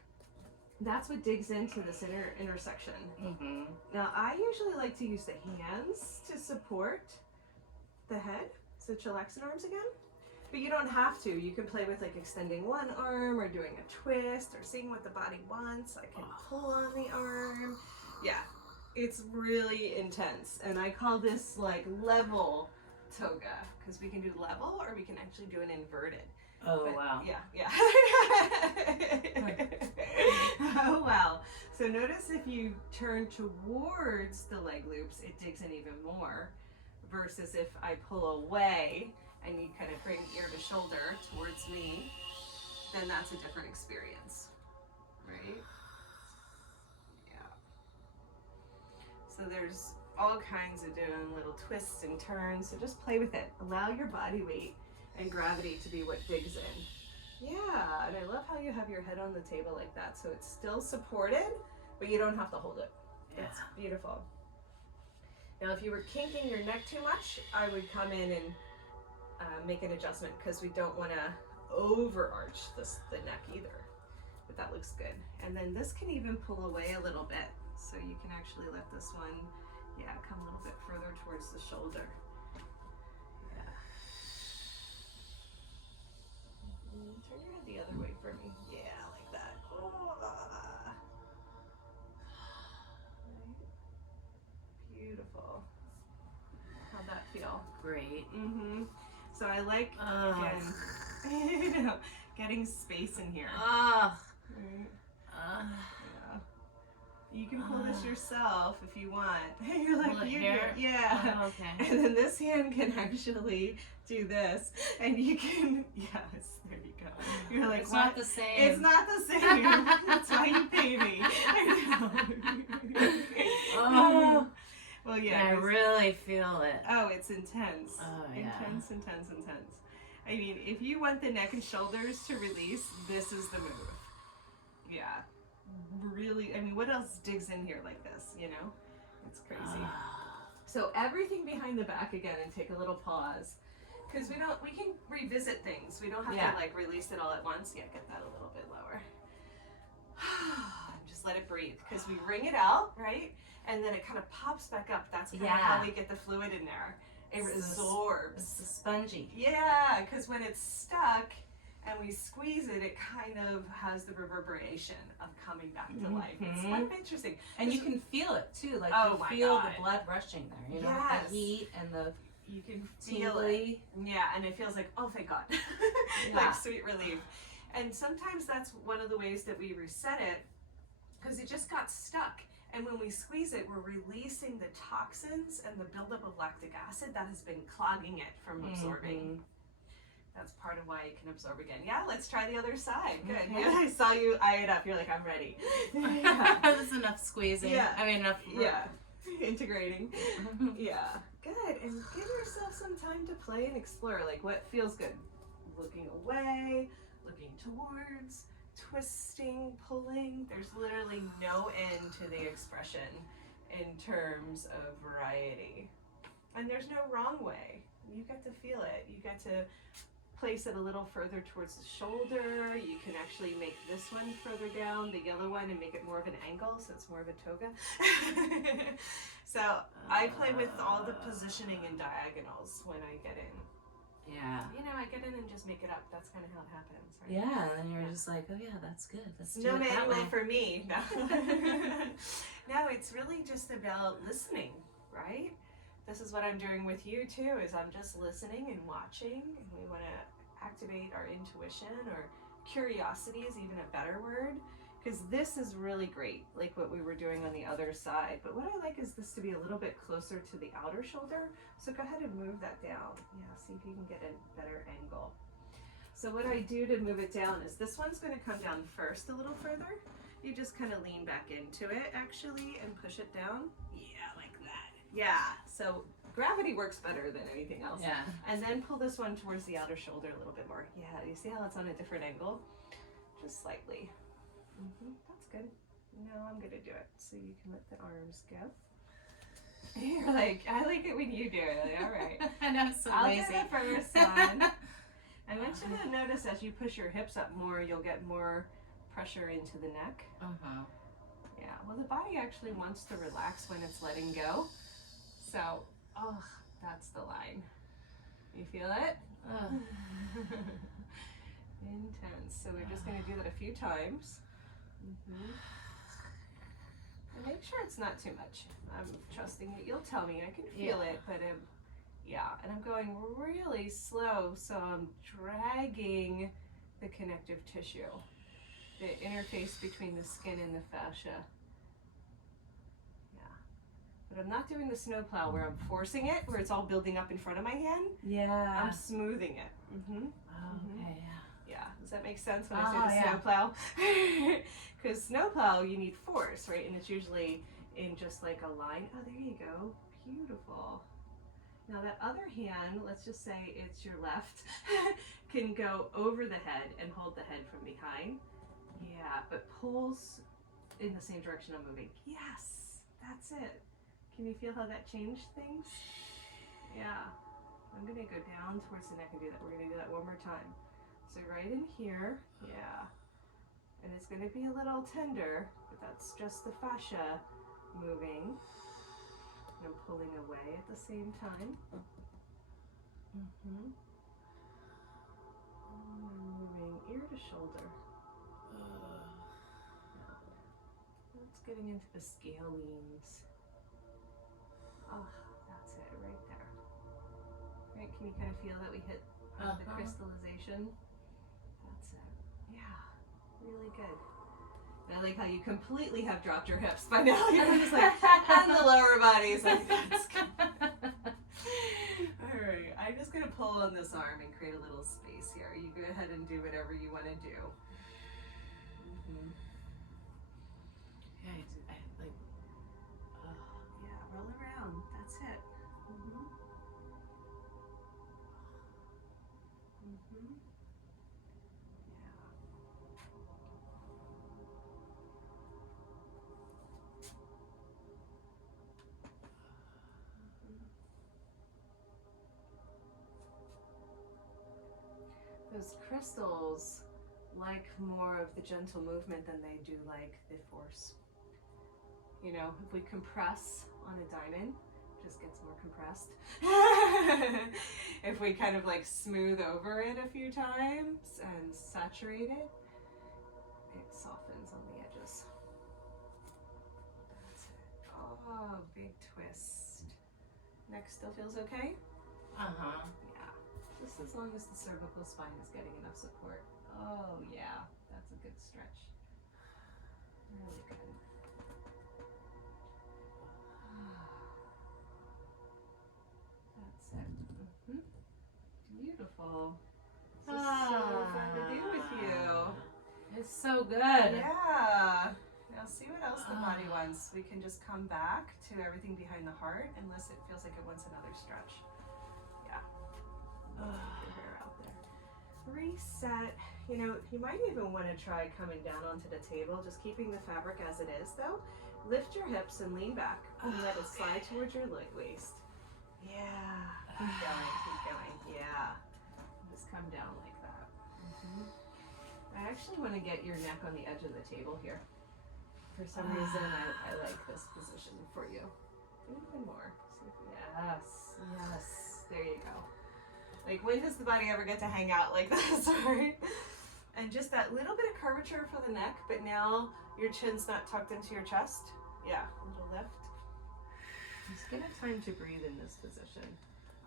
that's what digs into this intersection. Mm-hmm. Now, I usually like to use the hands to support the head, so chillax and arms again. But you don't have to. You can play with like extending one arm or doing a twist or seeing what the body wants. I can pull on the arm. Yeah, it's really intense. And I call this like level toga because we can do level or we can actually do an inverted. Oh, But, wow. Yeah. Oh, wow. So notice if you turn towards the leg loops, it digs in even more. Versus if I pull away and you kind of bring ear to shoulder towards me, then that's a different experience, right? Yeah. So there's all kinds of doing little twists and turns. So just play with it. Allow your body weight and gravity to be what digs in. Yeah, and I love how you have your head on the table like that. So it's still supported, but you don't have to hold it. Yeah. It's beautiful. Now, if you were kinking your neck too much, I would come in and make an adjustment because we don't want to overarch the neck either. But that looks good. And then this can even pull away a little bit. So you can actually let this one, come a little bit further towards the shoulder. Yeah. Turn your head the other way for me. Yeah, like that. Oh. Beautiful. How'd that feel? Great. Mm-hmm. So I like, again, getting space in here. Right? Yeah. You can pull this yourself if you want. You're like, Pull it you do here? it. Yeah. Oh, okay. And then this hand can actually do this. And you can, yes, there you go. You're like, It's what? not the same. It's not the same. That's why you pay me. Oh. Well, Yeah, I really feel it. Oh, it's intense. Oh, yeah. Intense. I mean, if you want the neck and shoulders to release, this is the move. Yeah. Really, I mean, what else digs in here like this, you know? It's crazy. So everything behind the back again, and take a little pause. Because we can revisit things. We don't have to like release it all at once. Yeah, get that a little bit lower. Just let it breathe. Because we wring it out, right? And then it kind of pops back up. That's kind of how we get the fluid in there. It absorbs. It's spongy. Yeah, because when it's stuck and we squeeze it, it kind of has the reverberation of coming back to life. It's kind of interesting. And you can feel it too. Like you feel the blood rushing there. You know, the heat and the you can feel it. Yeah, and it feels like, oh, thank God. Like sweet relief. And sometimes that's one of the ways that we reset it because it just got stuck. And when we squeeze it, we're releasing the toxins and the buildup of lactic acid that has been clogging it from absorbing. That's part of why it can absorb again. Yeah, let's try the other side. Good. Okay. Yeah, I saw you eye it up. You're like, I'm ready. There's enough squeezing. Yeah. I mean, enough. Yeah. Integrating. Yeah. Good. And give yourself some time to play and explore. Like, what feels good? Looking away, looking towards, twisting, pulling. There's literally no end to the expression in terms of variety. And there's no wrong way. You get to feel it. You get to place it a little further towards the shoulder. You can actually make this one further down, the yellow one, and make it more of an angle, so it's more of a toga. So I play with all the positioning and diagonals when I get in. Yeah. You know, I get in and just make it up. That's kind of how it happens, right? Yeah, and you're just like, oh yeah, that's good. Let's do no it that way. manual for me. No. No, it's really just about listening, right? This is what I'm doing with you too, is I'm just listening and watching, and we want to activate our intuition, or curiosity is even a better word, because this is really great, like what we were doing on the other side. But what I like is this to be a little bit closer to the outer shoulder, so go ahead and move that down. Yeah, see if you can get a better angle. So what I do to move it down is this one's going to come down first a little further. You just kind of lean back into it actually and push it down. Yeah, like that. Yeah, so gravity works better than anything else. Yeah. And then pull this one towards the outer shoulder a little bit more. Yeah, you see how it's on a different angle? Just slightly. That's good. Now I'm gonna do it. So you can let the arms go. You're like, I like it when you do it. Like, all right. I know, it's so I'll lazy. do the first one. I want you to notice as you push your hips up more, you'll get more pressure into the neck. Uh-huh. Yeah, well, the body actually wants to relax when it's letting go. So, oh, that's the line. You feel it? Intense. So we're just going to do that a few times. And make sure it's not too much. I'm trusting that you'll tell me. I can feel it, but yeah. And I'm going really slow, so I'm dragging the connective tissue, the interface between the skin and the fascia. Yeah. But I'm not doing the snowplow where I'm forcing it, where it's all building up in front of my hand. Yeah. I'm smoothing it. Okay, yeah. Does that make sense when I say the snowplow? Because snowplow, you need force, right? And it's usually in just like a line. Oh, there you go. Beautiful. Now that other hand, let's just say it's your left, can go over the head and hold the head from behind. Yeah, but pulls in the same direction I'm moving. Yes, that's it. Can you feel how that changed things? Yeah. I'm gonna go down towards the neck and do that. We're gonna do that one more time. So right in here, yeah. And it's gonna be a little tender, but that's just the fascia moving. And I'm pulling away at the same time. And moving ear to shoulder. That's getting into the scalenes. Oh, that's it right there. Right, can you kind of feel that we hit the crystallization? That's it. Yeah, really good. And I like how you completely have dropped your hips by now. You're just like, and the lower body is like, that's good. All right, I'm just gonna pull on this arm and create a little space here. You go ahead and do whatever you want to do. Yeah, roll around. That's it. Those crystals like more of the gentle movement than they do like the force. You know, if we compress on a diamond, it just gets more compressed. If we kind of like smooth over it a few times and saturate it, it softens on the edges. That's it. Oh, big twist. Neck still feels okay? Uh-huh. Yeah. Just as long as the cervical spine is getting enough support. Oh, yeah. That's a good stretch. Really good. That's it. Beautiful. This is so fun to do with you. It's so good. Yeah. Now see what else the body wants. We can just come back to everything behind the heart unless it feels like it wants another stretch. Yeah. Get your hair out there. Reset. You know, you might even want to try coming down onto the table, just keeping the fabric as it is though. Lift your hips and lean back and let it slide towards your waist. Yeah. Keep going, keep going. Yeah. Just come down like that. I actually want to get your neck on the edge of the table here. For some reason, I like this position for you. Even more. Yes, yes. There you go. Like, when does the body ever get to hang out like this, right? And just that little bit of curvature for the neck, but now your chin's not tucked into your chest. Yeah, a little lift. Just get a time to breathe in this position.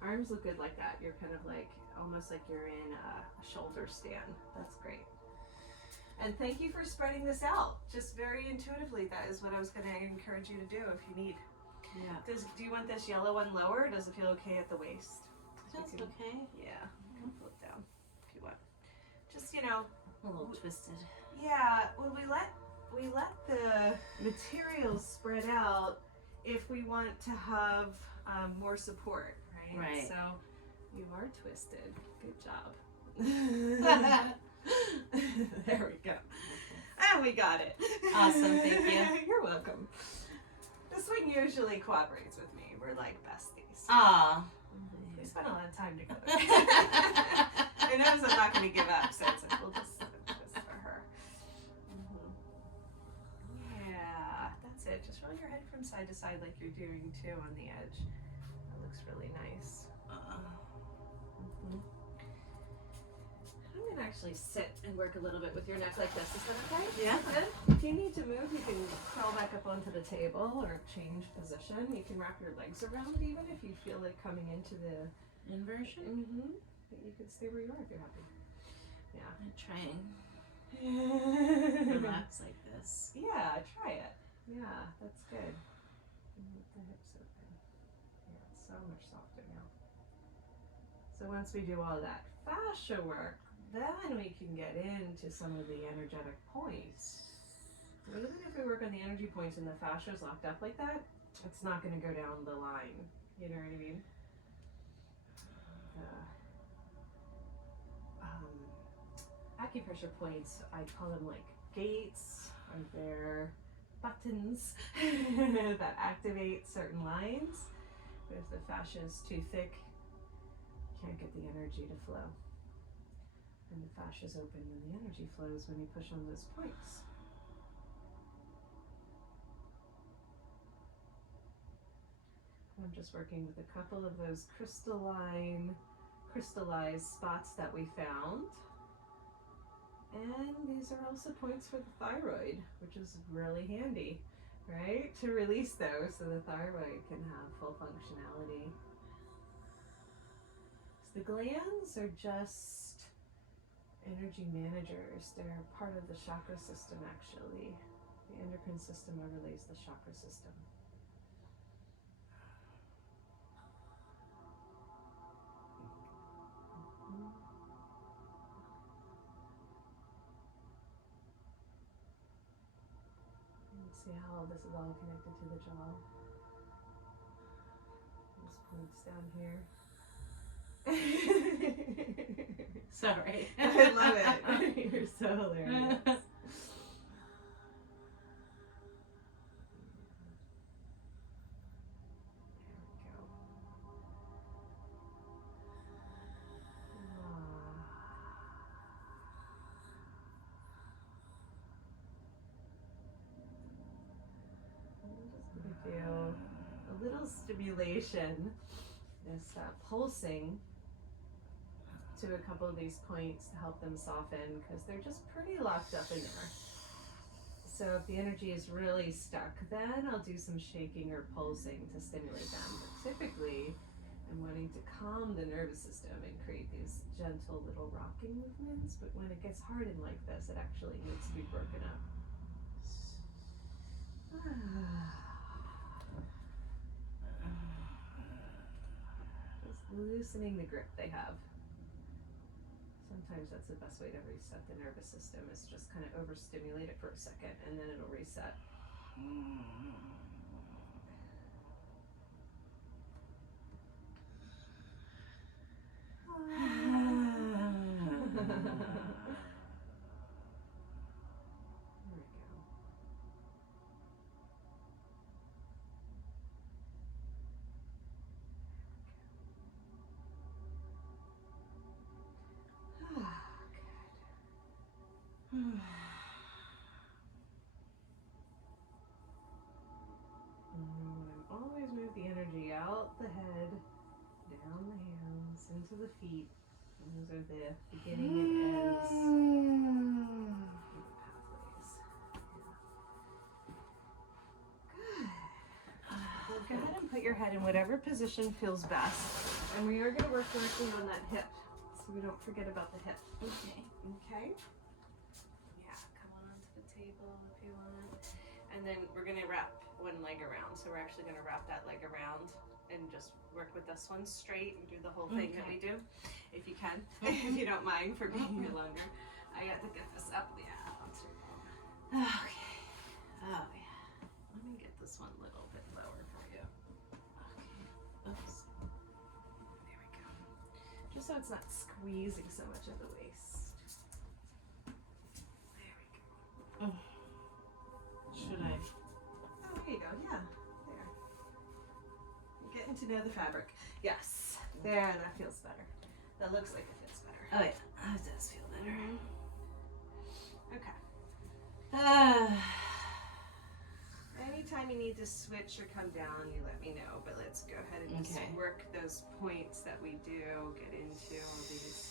Arms look good like that. You're kind of like, almost like you're in a shoulder stand. That's great. And thank you for spreading this out. Just very intuitively, that is what I was going to encourage you to do if you need. Yeah. Do you want this yellow one lower, or does it feel okay at the waist? Feels okay. Yeah, you can pull it down if you want. Just, you know, A little twisted. yeah, when we let the materials spread out if we want to have more support, right? Right. So you are twisted. Good job. There we go. And we got it. Awesome, thank you. You're welcome. This one usually cooperates with me. We're like besties. Aw. We spent a lot of time together. It knows I'm not going to give up, so it's like, we'll just for her. side to side like you're doing too on the edge. That looks really nice. I'm gonna actually sit and work a little bit with your neck like this. Is that okay? Yeah. Good. If you need to move, you can crawl back up onto the table or change position. You can wrap your legs around even if you feel like coming into the Inversion? But you can stay where you are if you're happy. Yeah. I'm trying. Relax like this. Yeah, try it. Yeah, that's good. And let the hips open. Yeah, it's so much softer now. So once we do all that fascia work, then we can get into some of the energetic points. So even if we work on the energy points and the fascia is locked up like that, it's not going to go down the line. You know what I mean? Acupressure points, I call them like gates, or they're buttons that activate certain lines. But if the fascia is too thick, you can't get the energy to flow. And the fascia is open and the energy flows when you push on those points. I'm just working with a couple of those crystallized spots that we found. And these are also points for the thyroid, which is really handy, right? To release those so the thyroid can have full functionality. So the glands are just energy managers. They're part of the chakra system, actually. The endocrine system overlays the chakra system. See how this is all connected to the jaw. This points down here. Sorry. I love it. You're so hilarious. There we go. I'm just going to do a little stimulation, this pulsing to a couple of these points to help them soften because they're just pretty locked up in there. So if the energy is really stuck, then I'll do some shaking or pulsing to stimulate them. But typically, I'm wanting to calm the nervous system and create these gentle little rocking movements. But when it gets hardened like this, it actually needs to be broken up. Just loosening the grip they have. Sometimes that's the best way to reset the nervous system, is just kind of overstimulate it for a second and then it'll reset. Always move the energy out the head, down the hands, into the feet. And those are the beginning and ends of the pathways. Good. Well, go ahead and put your head in whatever position feels best. And we are going to work directly on that hip, so we don't forget about the hip. Okay. Okay? Yeah, come on onto the table if you want. And then we're going to wrap one leg around. So we're actually going to wrap that leg around and just work with this one straight and do the whole thing that we do, if you can, if you don't mind for being here longer. I got to get this up. Yeah, that's your problem. Okay. Oh, yeah. Let me get this one a little bit lower for you. Okay. Oops. There we go. Just so it's not squeezing so much of the waist. There we go. Should I? Oh, there you go. Yeah. There. You're getting to know the fabric. Yes. There. That feels better. That looks like it feels better. Oh yeah, that does feel better. Okay. Anytime anytime you need to switch or come down, you let me know. But let's go ahead and just work those points that we do get into all these.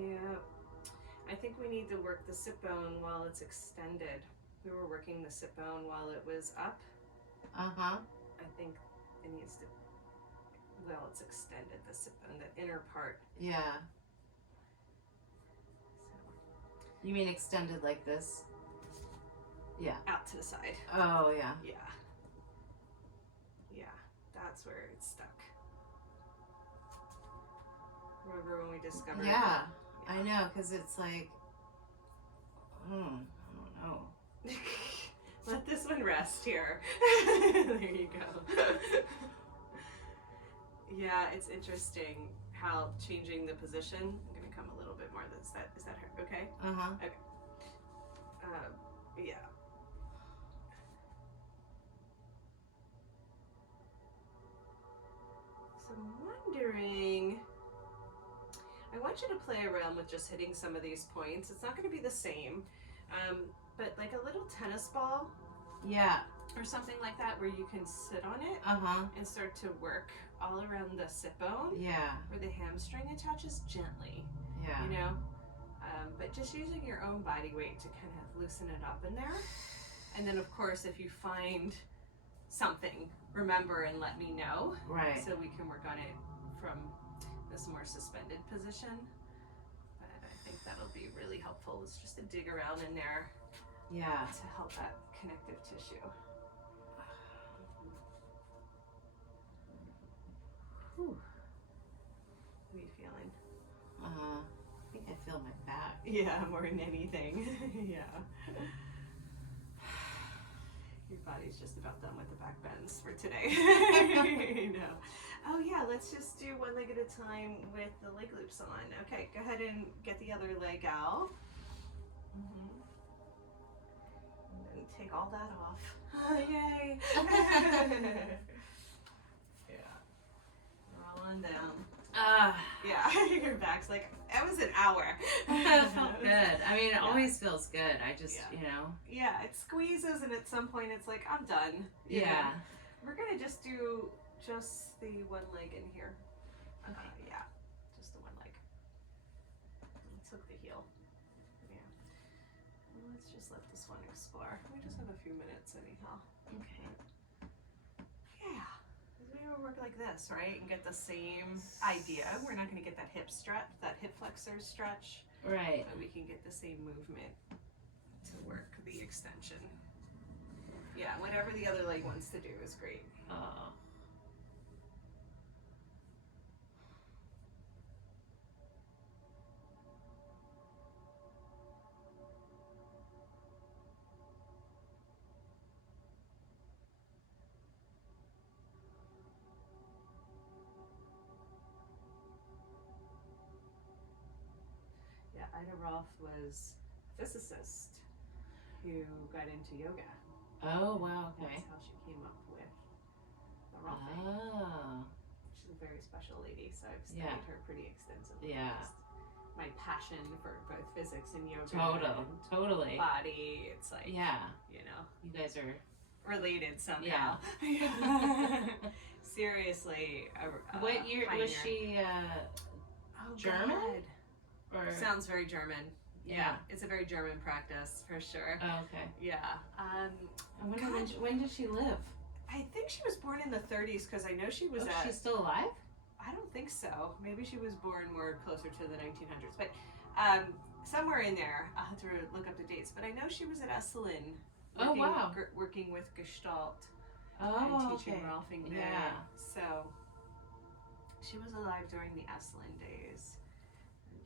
Yeah, I think we need to work the sit bone while it's extended. We were working the sit bone while it was up. Uh-huh. I think it needs to, well, it's extended, the sit bone, the inner part. Yeah. So. You mean extended like this? Yeah. Out to the side. Oh, yeah. Yeah. Yeah, that's where it's stuck. Remember when we discovered Yeah, I know, because it's like, I don't know. Let this one rest here. There you go. Yeah, it's interesting how changing the position. I'm gonna come a little bit more. Is that her? Okay. Okay. Yeah. So I'm wondering. I want you to play around with just hitting some of these points. It's not going to be the same, but like a little tennis ball. Yeah. Or something like that where you can sit on it and start to work all around the sit bone. Yeah. Where the hamstring attaches gently. Yeah. You know? But just using your own body weight to kind of loosen it up in there. And then, of course, if you find something, remember and let me know. Right. So we can work on it from this more suspended position. But I think that'll be really helpful. It's just to dig around in there. Yeah. To help that connective tissue. Whew. What are you feeling? I think I feel my back. Yeah, more than anything. Yeah. Your body's just about done with the back bends for today. You know. Oh yeah, let's just do one leg at a time with the leg loops on. Okay, go ahead and get the other leg out. And then take all that off. Yay! Yeah. Rolling down. Yeah, your back's like, that was an hour. That felt good. I mean, it always feels good. I just, you know. Yeah, it squeezes and at some point it's like, I'm done. You know? We're going to just do just the one leg in here. Yeah, just the one leg. Let's hook the heel. Yeah. Let's just let this one explore. We just have a few minutes anyhow. Okay. Yeah. We're going to work like this, right? And get the same idea. We're not going to get that hip stretch, that hip flexor stretch. Right. But we can get the same movement to work the extension. Yeah, whatever the other leg wants to do is great. Yeah, Ida Rolf was a physicist who got into yoga. Oh, wow, okay. That's how she came up with the Rolfing. Oh. She's a very special lady, so I've studied her pretty extensively. Yeah. Just my passion for both physics and yoga. Totally. Body, it's like, you know. You guys are related somehow. Yeah. Seriously. What year was she? German? Or sounds very German. Yeah, it's a very German practice for sure. Oh, okay. Yeah. When did she live? I think she was born in the 30s because I know she was she's still alive? I don't think so. Maybe she was born more closer to the 1900s, but somewhere in there. I'll have to look up the dates. But I know she was at Esalen. Working with Gestalt and teaching Rolfing there. Yeah. So she was alive during the Esalen days.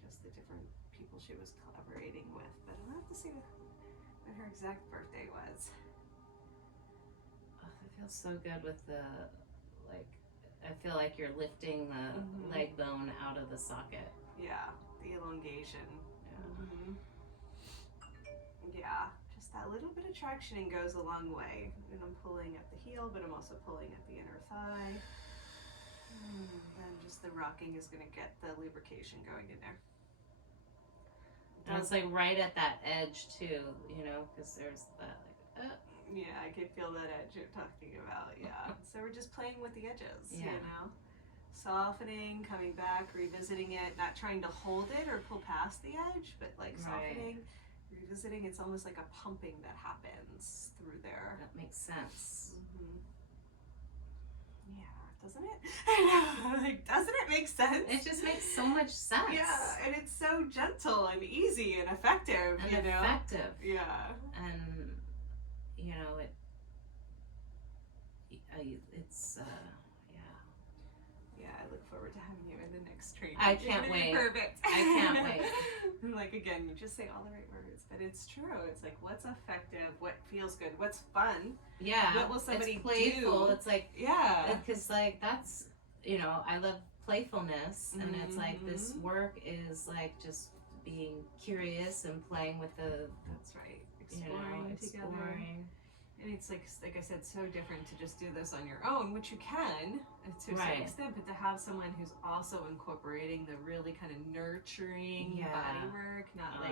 Just the different people she was collaborating with, but I'll have to see what her exact birthday was. Oh, it feels so good with the I feel like you're lifting the leg bone out of the socket. Yeah, the elongation. Yeah. Mm-hmm. Yeah, just that little bit of traction goes a long way. And I'm pulling at the heel, but I'm also pulling at the inner thigh. And just the rocking is going to get the lubrication going in there. And it's like right at that edge too, you know, because there's that like, Yeah, I can feel that edge you're talking about. Yeah. So we're just playing with the edges, you know, softening, coming back, revisiting it, not trying to hold it or pull past the edge, but like softening, revisiting. It's almost like a pumping that happens through there. That makes sense. Yeah, doesn't it? I know. Like, doesn't it make sense? It just makes so much sense. Yeah, and it's so gentle and easy and effective. And you know? effective. Yeah. And you know it's Yeah, I look forward to having you in the next training. I can't wait. Perfect. I can't wait. Like, again, you just say all the right words, but it's true. It's like, what's effective? What feels good? What's fun? Yeah. What will somebody it's playful. do? It's like, because like that's, you know, I love playfulness, and it's like this work is like just being curious and playing with the. That's right. Exploring together. And it's like I said, so different to just do this on your own, which you can to a certain extent, but to have someone who's also incorporating the really kind of nurturing body work, not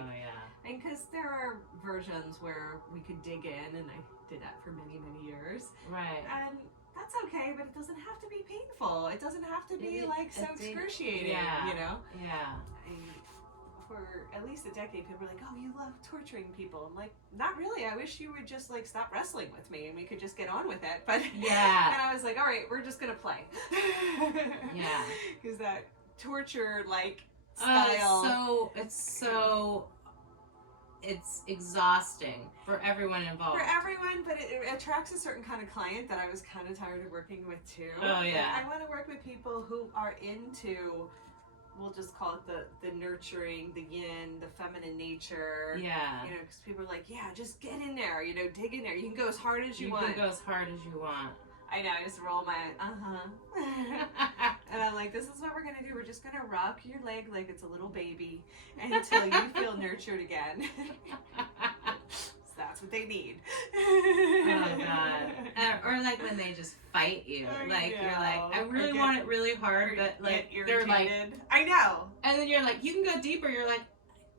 and because there are versions where we could dig in, and I did that for many, many years. Right. And that's okay, but it doesn't have to be painful. It doesn't have to be like so excruciating, you know? Yeah. For at least a decade, people were like, "Oh, you love torturing people." I'm like, "Not really. I wish you would just like stop wrestling with me, and we could just get on with it." But and I was like, "All right, we're just gonna play." Because that torture like style. It's exhausting for everyone involved. For everyone, but it attracts a certain kind of client that I was kind of tired of working with too. Oh yeah. I want to work with people who are into. We'll just call it the nurturing, the yin, the feminine nature. Yeah. You know, because people are like, yeah, just get in there, you know, dig in there. You can go as hard as you want. You can go as hard as you want. I know, I just roll my, And I'm like, this is what we're going to do. We're just going to rock your leg like it's a little baby until you feel nurtured again. So that's what they need. Oh, God. Or like when they just fight you. Like, you're like, I really want it really hard, but like, they're like, I know. And then you're like, you can go deeper. You're like,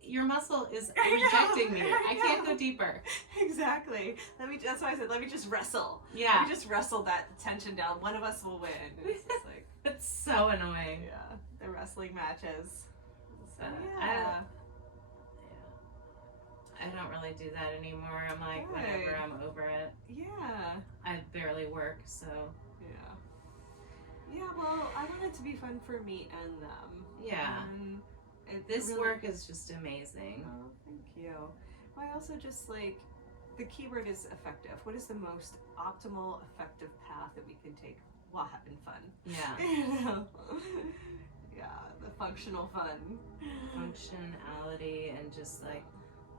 your muscle is rejecting me. I can't go deeper. Exactly. That's why I said, let me just wrestle. Yeah. Let me just wrestle that tension down. One of us will win. It's just like, it's so annoying. Yeah. The wrestling matches. So, I don't really do that anymore. I'm like, whatever, I'm over it. Yeah. I barely work, so. Yeah, well, I want it to be fun for me and them. Yeah. This really, work is just amazing. Oh, thank you. Well, I also just like, the keyword is effective. What is the most optimal, effective path that we can take while having fun? Yeah. You know? Yeah, the functional fun. Functionality and just like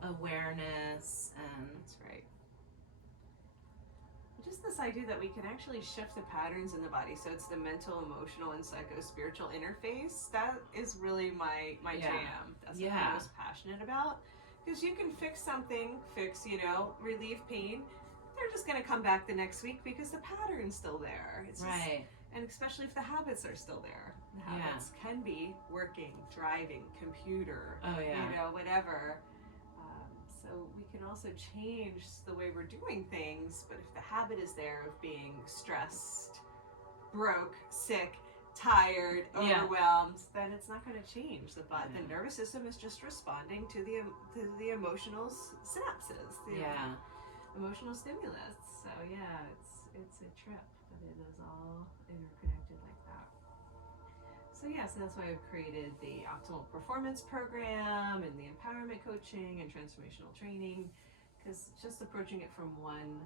awareness and. That's right. Just this idea that we can actually shift the patterns in the body, so it's the mental, emotional, and psycho-spiritual interface. That is really my jam. That's what I'm most passionate about. Because you can fix something, relieve pain. They're just going to come back the next week because the pattern's still there. It's just, and especially if the habits are still there. The habits can be working, driving, computer, whatever. So we can also change the way we're doing things, but if the habit is there of being stressed, broke, sick, tired, overwhelmed, then it's not going to change. The nervous system is just responding to the emotional synapses, emotional stimulus. So it's a trip, but it is all interconnected like that. So that's why I've created the Optimal Performance Program and the Empowerment Coaching and Transformational Training, because just approaching it from one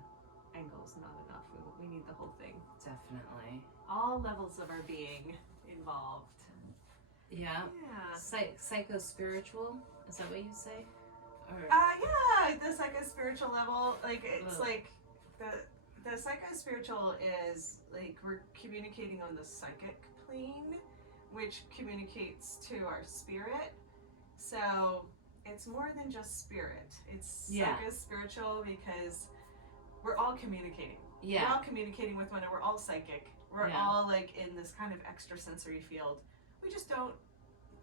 angle is not enough. We need the whole thing. Definitely. All levels of our being involved. Yeah. Psycho-spiritual, is that what you say? Or... The psycho-spiritual level, like it's like the psycho-spiritual is like we're communicating on the psychic plane, which communicates to our spirit. So it's more than just spirit. It's psycho-spiritual because we're all communicating. Yeah. We're all communicating with one another. We're all psychic. We're all like in this kind of extrasensory field. We just don't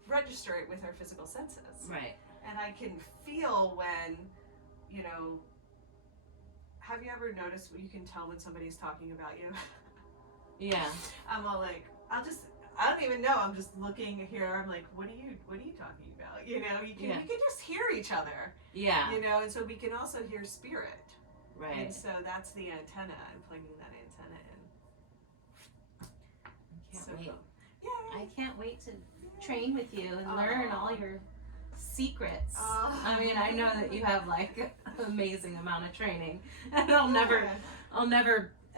register it with our physical senses. Right. And I can feel when, you know, have you ever noticed you can tell when somebody's talking about you? Yeah. I'm all like, I don't even know. I'm just looking here. I'm like, what are you talking about? You know, you can just hear each other. Yeah. You know, and so we can also hear spirit. Right. And so that's the antenna. I'm plugging that antenna in. I can't wait. Yeah. I can't wait to train with you and learn all your secrets. I mean, I know that you have like an amazing amount of training, and I'll never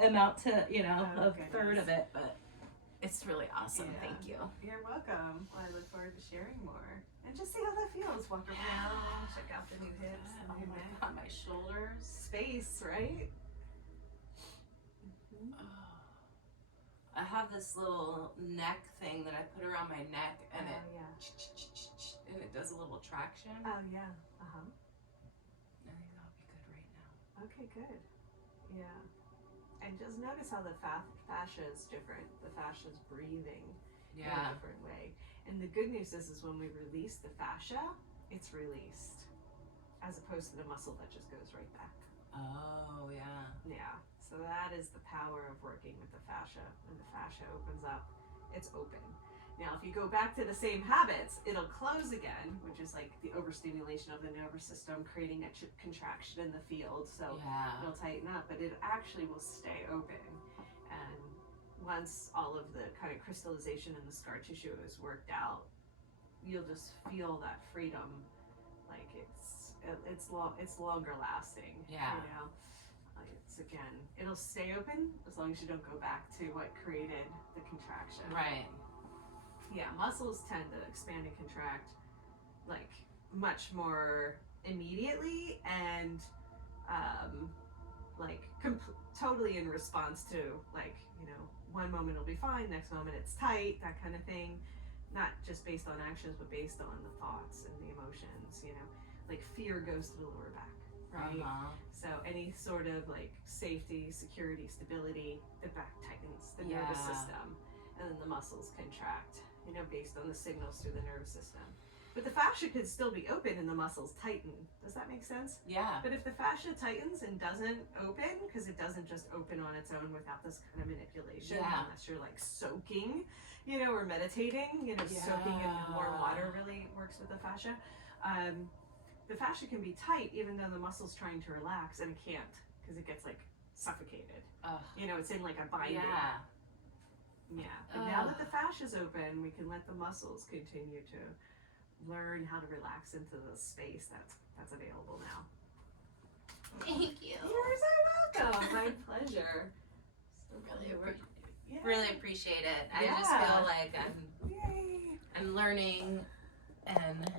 amount to, you know, a third of it, but it's really awesome. Yeah. Thank you. You're welcome. Well, I look forward to sharing more and just see how that feels. Walk around, check out the new hips, the new neck, on my shoulders. Space, right? I have this little neck thing that I put around my neck, and it does a little traction. Oh yeah. Uh-huh. I think that'll be good right now. Okay, good. Yeah. And just notice how the fascia is different. The fascia is breathing in a different way. And the good news is when we release the fascia, it's released, as opposed to the muscle that just goes right back. Oh, yeah. Yeah. So that is the power of working with the fascia. When the fascia opens up, it's open. Now, if you go back to the same habits, it'll close again, which is like the overstimulation of the nervous system, creating a contraction in the field. So it'll tighten up, but it actually will stay open. And once all of the kind of crystallization in the scar tissue is worked out, you'll just feel that freedom. Like it's longer lasting. Yeah. You know? Again, it'll stay open as long as you don't go back to what created the contraction. Right. Yeah, muscles tend to expand and contract like much more immediately and totally in response to, like, you know, one moment it'll be fine, next moment it's tight, that kind of thing. Not just based on actions, but based on the thoughts and the emotions, you know. Like fear goes to the lower back, right? So any sort of like safety, security, stability, the back tightens, the nervous system, and then the muscles contract, you know, based on the signals through the nervous system. But the fascia could still be open and the muscles tighten. Does that make sense? Yeah. But if the fascia tightens and doesn't open, because it doesn't just open on its own without this kind of manipulation, unless you're like soaking, you know, or meditating, you know, soaking in warm water really works with the fascia. The fascia can be tight even though the muscle's trying to relax, and it can't because it gets like suffocated. You know, it's in like a binding. Yeah. But now that the fascia's open, we can let the muscles continue to learn how to relax into the space that's available now. Thank you. You're so welcome. My pleasure. Really appreciate it. I just feel like I'm learning and